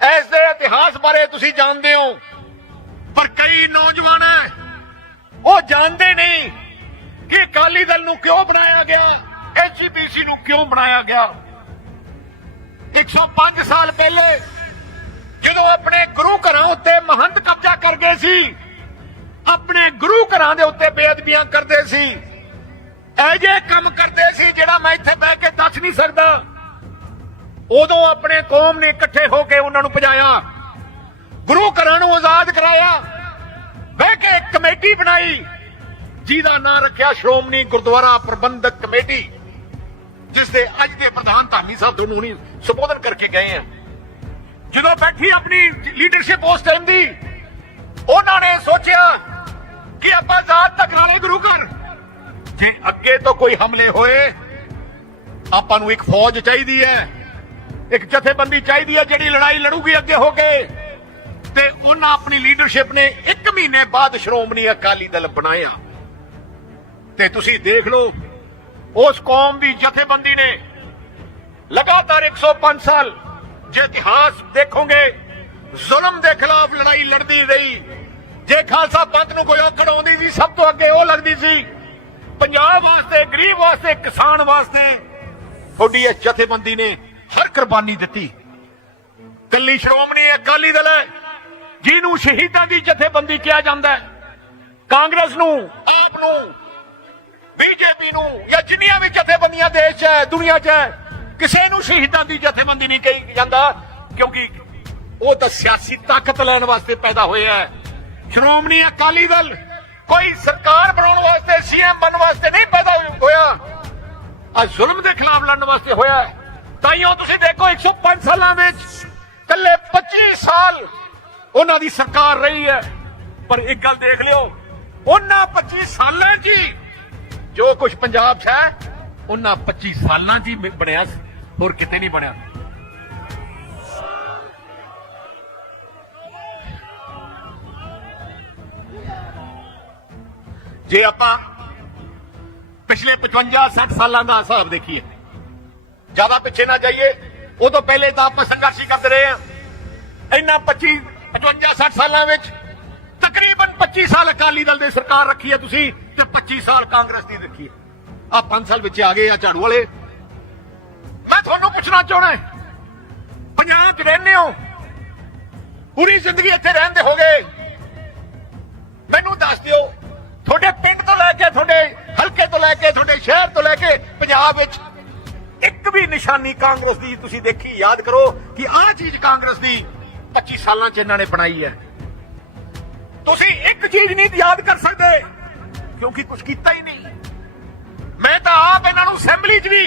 Speaker 1: ਇਸ ਦੇ ਇਤਿਹਾਸ ਬਾਰੇ ਤੁਸੀਂ ਜਾਣਦੇ ਹੋ, ਪਰ ਕਈ ਨੌਜਵਾਨ ਉਹ ਜਾਣਦੇ ਨਹੀਂ ਕਿ ਅਕਾਲੀ ਦਲ ਨੂੰ ਕਿਉਂ ਬਣਾਇਆ ਗਿਆ ਐਚਪੀਸੀ ਨੂੰ ਕਿਉਂ ਬਣਾਇਆ ਗਿਆ। 105 ਸਾਲ ਪਹਿਲੇ ਜਦੋਂ ਆਪਣੇ ਗੁਰੂ ਘਰਾਂ ਉੱਤੇ ਮਹੰਤ ਕਬਜ਼ਾ ਕਰ ਗਏ ਸੀ, ਆਪਣੇ ਗੁਰੂ ਘਰਾਂ ਦੇ ਉੱਤੇ ਬੇਅਦਬੀਆਂ ਕਰਦੇ ਸੀ, ਇਹ ਕੰਮ ਕਰਦੇ ਸੀ ਜਿਹੜਾ ਮੈਂ ਇੱਥੇ ਬਹਿ ਕੇ ਦੱਸ ਨਹੀਂ ਸਕਦਾ। ਉਦੋਂ ਆਪਣੇ ਕੌਮ ਨੇ ਇਕੱਠੇ ਹੋ ਕੇ ਉਹਨਾਂ ਨੂੰ ਭਜਾਇਆ, ਗੁਰੂ ਘਰਾਂ ਨੂੰ ਆਜ਼ਾਦ ਕਰਾਇਆ, ਬਹਿ ਕੇ ਕਮੇਟੀ ਬਣਾਈ, ਜਿਹਦਾ ਨਾਂ ਰੱਖਿਆ ਸ਼੍ਰੋਮਣੀ ਗੁਰਦੁਆਰਾ ਪ੍ਰਬੰਧਕ ਕਮੇਟੀ ਜਿਸ ਦੇ ਅੱਜ ਦੇ ਪ੍ਰਧਾਨ ਧਾਮੀ ਸਾਹਿਬ ਤੁਹਾਨੂੰ ਹੁਣੀ ਸੰਬੋਧਨ ਕਰਕੇ ਗਏ ਆ। ਜਦੋਂ ਬੈਠੀ ਆਪਣੀ ਲੀਡਰਸ਼ਿਪ ਉਸ ਟਾਈਮ ਦੀ, ਉਹਨਾਂ ਨੇ ਸੋਚਿਆ ਕਿ ਆਪਾਂ ਆਜ਼ਾਦ ਤੱਕ ਨਾਲੇ ਗੁਰੂ ਘਰ। ਜੇ ਅੱਗੇ ਤੋਂ ਕੋਈ ਹਮਲੇ ਹੋਏ, ਆਪਾਂ ਨੂੰ ਇੱਕ ਫੌਜ ਚਾਹੀਦੀ ਹੈ, ਇੱਕ ਜਥੇਬੰਦੀ ਚਾਹੀਦੀ ਹੈ ਜਿਹੜੀ ਲੜਾਈ ਲੜੂਗੀ ਅੱਗੇ ਹੋ ਕੇ। ਤੇ ਉਹਨਾਂ ਆਪਣੀ ਲੀਡਰਸ਼ਿਪ ਨੇ 1 ਮਹੀਨੇ ਬਾਅਦ ਸ਼੍ਰੋਮਣੀ ਅਕਾਲੀ ਦਲ ਬਣਾਇਆ। ਤੇ ਤੁਸੀਂ ਦੇਖ ਲਓ, ਉਸ ਕੌਮ ਦੀ ਜਥੇਬੰਦੀ ਨੇ ਲਗਾਤਾਰ 105 ਸਾਲ ਜੇ ਇਤਿਹਾਸ ਦੇਖੋਗੇ, ਜ਼ੁਲਮ ਦੇ ਖਿਲਾਫ ਲੜਾਈ ਲੜਦੀ ਰਹੀ। ਜੇ ਖਾਲਸਾ ਪੰਥ ਨੂੰ ਕੋਈ ਔਕੜ ਆਉਂਦੀ ਸੀ, ਸਭ ਤੋਂ ਅੱਗੇ ਉਹ ਲੱਗਦੀ ਸੀ। ਪੰਜਾਬ ਵਾਸਤੇ, ਗਰੀਬ ਵਾਸਤੇ, ਕਿਸਾਨ ਵਾਸਤੇ ਤੁਹਾਡੀ ਇਸ ਜਥੇਬੰਦੀ ਨੇ ਹਰ ਕੁਰਬਾਨੀ ਦਿੱਤੀ। ਕੱਲੀ ਸ਼੍ਰੋਮਣੀ ਅਕਾਲੀ ਦਲ ਹੈ, ਜਿਹਨੂੰ ਸ਼ਹੀਦਾਂ ਦੀ ਜਥੇਬੰਦੀ ਕਿਹਾ ਜਾਂਦਾ ਹੈ। ਕਾਂਗਰਸ ਨੂੰ, ਆਪ ਨੂੰ, ਬੀਜੇਪੀ ਨੂੰ ਜਾਂ ਜਿੰਨੀਆਂ ਵੀ ਜਥੇਬੰਦੀਆਂ ਦੇਸ਼ 'ਚ ਹੈ, ਦੁਨੀਆ 'ਚ ਹੈ ਕਿਸੇ ਨੂੰ ਸ਼ਹੀਦਾਂ ਦੀ ਜਥੇਬੰਦੀ ਨਹੀਂ ਕਹੀ ਜਾਂਦਾ ਕਿਉਂਕਿ ਉਹ ਤਾਂ ਸਿਆਸੀ ਤਾਕਤ ਲੈਣ ਵਾਸਤੇ ਪੈਦਾ ਹੋਇਆ ਹੈ ਸ਼੍ਰੋਮਣੀ ਅਕਾਲੀ ਦਲ ਕੋਈ ਸਰਕਾਰ ਬਣਾਉਣ ਵਾਸਤੇ ਸੀਐਮ ਬਣਨ ਵਾਸਤੇ ਨਹੀਂ ਪੈਦਾ ਹੋਇਆ। ਆ ਜ਼ੁਲਮ ਦੇ ਖਿਲਾਫ ਲੜਨ ਵਾਸਤੇ ਹੋਇਆ ਹੈ। ਤਾਈਓ ਤੁਸੀਂ ਦੇਖੋ 105 ਸਾਲਾਂ ਵਿੱਚ ਕੱਲੇ 25 ਸਾਲ ਉਹਨਾਂ ਦੀ ਸਰਕਾਰ ਰਹੀ ਹੈ। ਪਰ ਇੱਕ ਗੱਲ ਦੇਖ ਲਿਓ ਉਹਨਾਂ 25 ਸਾਲਾਂ 'ਚ ਹੀ ਜੋ ਕੁਝ ਪੰਜਾਬ 'ਚ ਹੈ ਉਹਨਾਂ 25 ਸਾਲਾਂ 'ਚ ਹੀ ਬਣਿਆ ਸੀ, ਹੋਰ ਕਿਤੇ ਨਹੀਂ ਬਣਿਆ ਜੇ ਆਪਾਂ ਪਿਛਲੇ 55 60 ਸਾਲਾਂ ਦਾ ਹਿਸਾਬ ਦੇਖੀਏ, ਜ਼ਿਆਦਾ ਪਿੱਛੇ ਨਾ ਜਾਈਏ ਉਹ ਤੋਂ ਪਹਿਲੇ ਤਾਂ ਆਪਾਂ ਸੰਘਰਸ਼ ਹੀ ਕਰਦੇ ਰਹੇ ਆ ਇੰਨਾ 25 55 60 ਸਾਲਾਂ ਵਿੱਚ ਤਕਰੀਬਨ 25 ਸਾਲ ਅਕਾਲੀ ਦਲ ਦੀ ਸਰਕਾਰ ਰੱਖੀ ਹੈ ਤੁਸੀਂ ਤੇ 25 ਸਾਲ ਕਾਂਗਰਸ ਦੀ ਰੱਖੀ ਹੈ। ਆ 5 ਸਾਲ ਵਿੱਚ ਆ ਗਏ ਆ ਝਾੜੂ ਵਾਲੇ। ਮੈਂ ਤੁਹਾਨੂੰ ਪੁੱਛਣਾ ਚਾਹੁੰਦਾ ਪੰਜਾਬ 'ਚ ਰਹਿੰਦੇ ਹੋ। ਪੂਰੀ ਜ਼ਿੰਦਗੀ ਇੱਥੇ ਰਹਿੰਦੇ ਹੋਗੇ। ਮੈਨੂੰ ਦੱਸ ਦਿਓ, ਤੁਹਾਡੇ ਪਿੰਡ ਤੋਂ ਲੈ ਕੇ ਤੁਹਾਡੇ ਹਲਕੇ ਤੋਂ ਲੈ ਕੇ ਤੁਹਾਡੇ ਸ਼ਹਿਰ ਤੋਂ ਲੈ ਕੇ ਪੰਜਾਬ ਵਿੱਚ ਇੱਕ ਵੀ ਨਿਸ਼ਾਨੀ ਕਾਂਗਰਸ ਦੀ ਤੁਸੀਂ ਦੇਖੀ, ਯਾਦ ਕਰੋ ਕਿ ਆਹ ਚੀਜ਼ ਕਾਂਗਰਸ ਦੀ 25 ਸਾਲਾਂ ਚ ਇਹਨਾਂ ਨੇ ਬਣਾਈ ਹੈ। ਤੁਸੀਂ ਇੱਕ ਚੀਜ਼ ਨਹੀਂ ਯਾਦ ਕਰ ਸਕਦੇ, ਕਿਉਂਕਿ ਕੁਝ ਕੀਤਾ ਹੀ ਨਹੀਂ। ਮੈਂ ਤਾਂ ਆਪ ਇਹਨਾਂ ਨੂੰ ਅਸੈਂਬਲੀ 'ਚ ਵੀ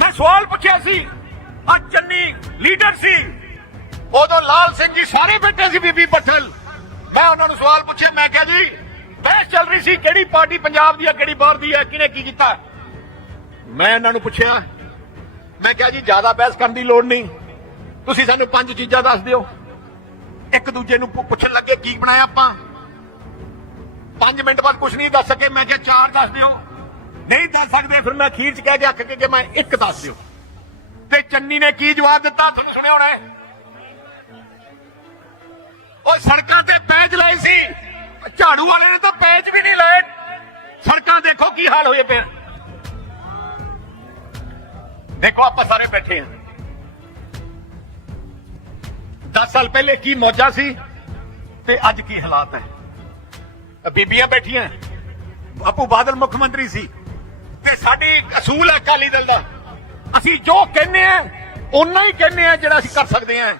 Speaker 1: ਮੈਂ ਸਵਾਲ ਪੁੱਛਿਆ ਸੀ, ਆ ਚੰਨੀ ਲੀਡਰ ਸੀ। ਉਦੋਂ ਲਾਲ ਸਿੰਘ ਜੀ ਸਾਰੇ ਬੈਠੇ ਸੀ ਬੀਬੀ ਪੱਠਲ ਮੈਂ ਉਹਨਾਂ ਨੂੰ ਸਵਾਲ ਪੁੱਛਿਆ, ਮੈਂ ਕਿਹਾ ਜੀ, ਬਹਿਸ ਚੱਲ ਰਹੀ ਸੀ, ਕਿਹੜੀ ਪਾਰਟੀ ਪੰਜਾਬ ਦੀ ਹੈ ਕਿਹੜੀ ਬਾਹਰ ਦੀ ਹੈ ਕਿਹਨੇ ਕੀ ਕੀਤਾ? ਮੈਂ ਇਹਨਾਂ ਨੂੰ ਪੁੱਛਿਆ, ਮੈਂ ਕਿਹਾ ਜੀ, ਜ਼ਿਆਦਾ ਬਹਿਸ ਕਰਨ ਦੀ ਲੋੜ ਨਹੀਂ। ਤੁਸੀਂ ਸਾਨੂੰ ਪੰਜ ਚੀਜ਼ਾਂ ਦੱਸ ਦਿਓ। ਇੱਕ ਦੂਜੇ ਨੂੰ ਪੁੱਛਣ ਲੱਗੇ, ਕੀ ਬਣਾਇਆ ਆਪਾਂ? 5 ਮਿੰਟ ਬਾਅਦ ਕੁਝ ਨਹੀਂ ਦੱਸ ਸਕੇ, ਮੈਂ ਕਿਹਾ ਚਾਰ ਦੱਸ ਦਿਓ। ਨਹੀਂ ਦੱਸ ਸਕਦੇ, ਫਿਰ ਮੈਂ ਅਖੀਰ ਚ ਕਹਿ ਕੇ ਅੱਕ ਕੇ ਕਿ ਮੈਂ ਇੱਕ ਦੱਸ ਦਿਓ। ਤੇ ਚੰਨੀ ਨੇ ਕੀ ਜਵਾਬ ਦਿੱਤਾ? ਤੁਹਾਨੂੰ ਸੁਣਿਆ ਹੋਣਾ ਹੈ? ਉਹ ਸੜਕਾਂ ਤੇ ਪੈਚ ਲਾਏ ਸੀ। ਝਾੜੂ ਵਾਲੇ ਨੇ ਤਾਂ ਪੈਚ ਵੀ ਨਹੀਂ ਲਾਏ। ਸੜਕਾਂ ਦੇਖੋ ਕੀ ਹਾਲ ਹੋਏ ਪਏ ਦੇਖੋ, ਆਪਾਂ ਸਾਰੇ ਬੈਠੇ ਹਾਂ 10 ਸਾਲ ਪਹਿਲੇ ਕੀ ਮੌਜਾ ਸੀ ਤੇ ਅੱਜ ਕੀ ਹਾਲਾਤ ਹੈ? ਬੀਬੀਆਂ ਬੈਠੀਆਂ। ਬਾਪੂ ਬਾਦਲ ਮੁੱਖ ਮੰਤਰੀ ਸੀ। ਤੇ ਸਾਡੀ ਅਸੂਲ ਹੈ ਅਕਾਲੀ ਦਲ ਦਾ। ਅਸੀਂ ਜੋ ਕਹਿੰਦੇ ਆ ਓਨਾ ਹੀ ਕਹਿੰਦੇ ਆ ਜਿਹੜਾ ਅਸੀਂ ਕਰ ਸਕਦੇ ਆ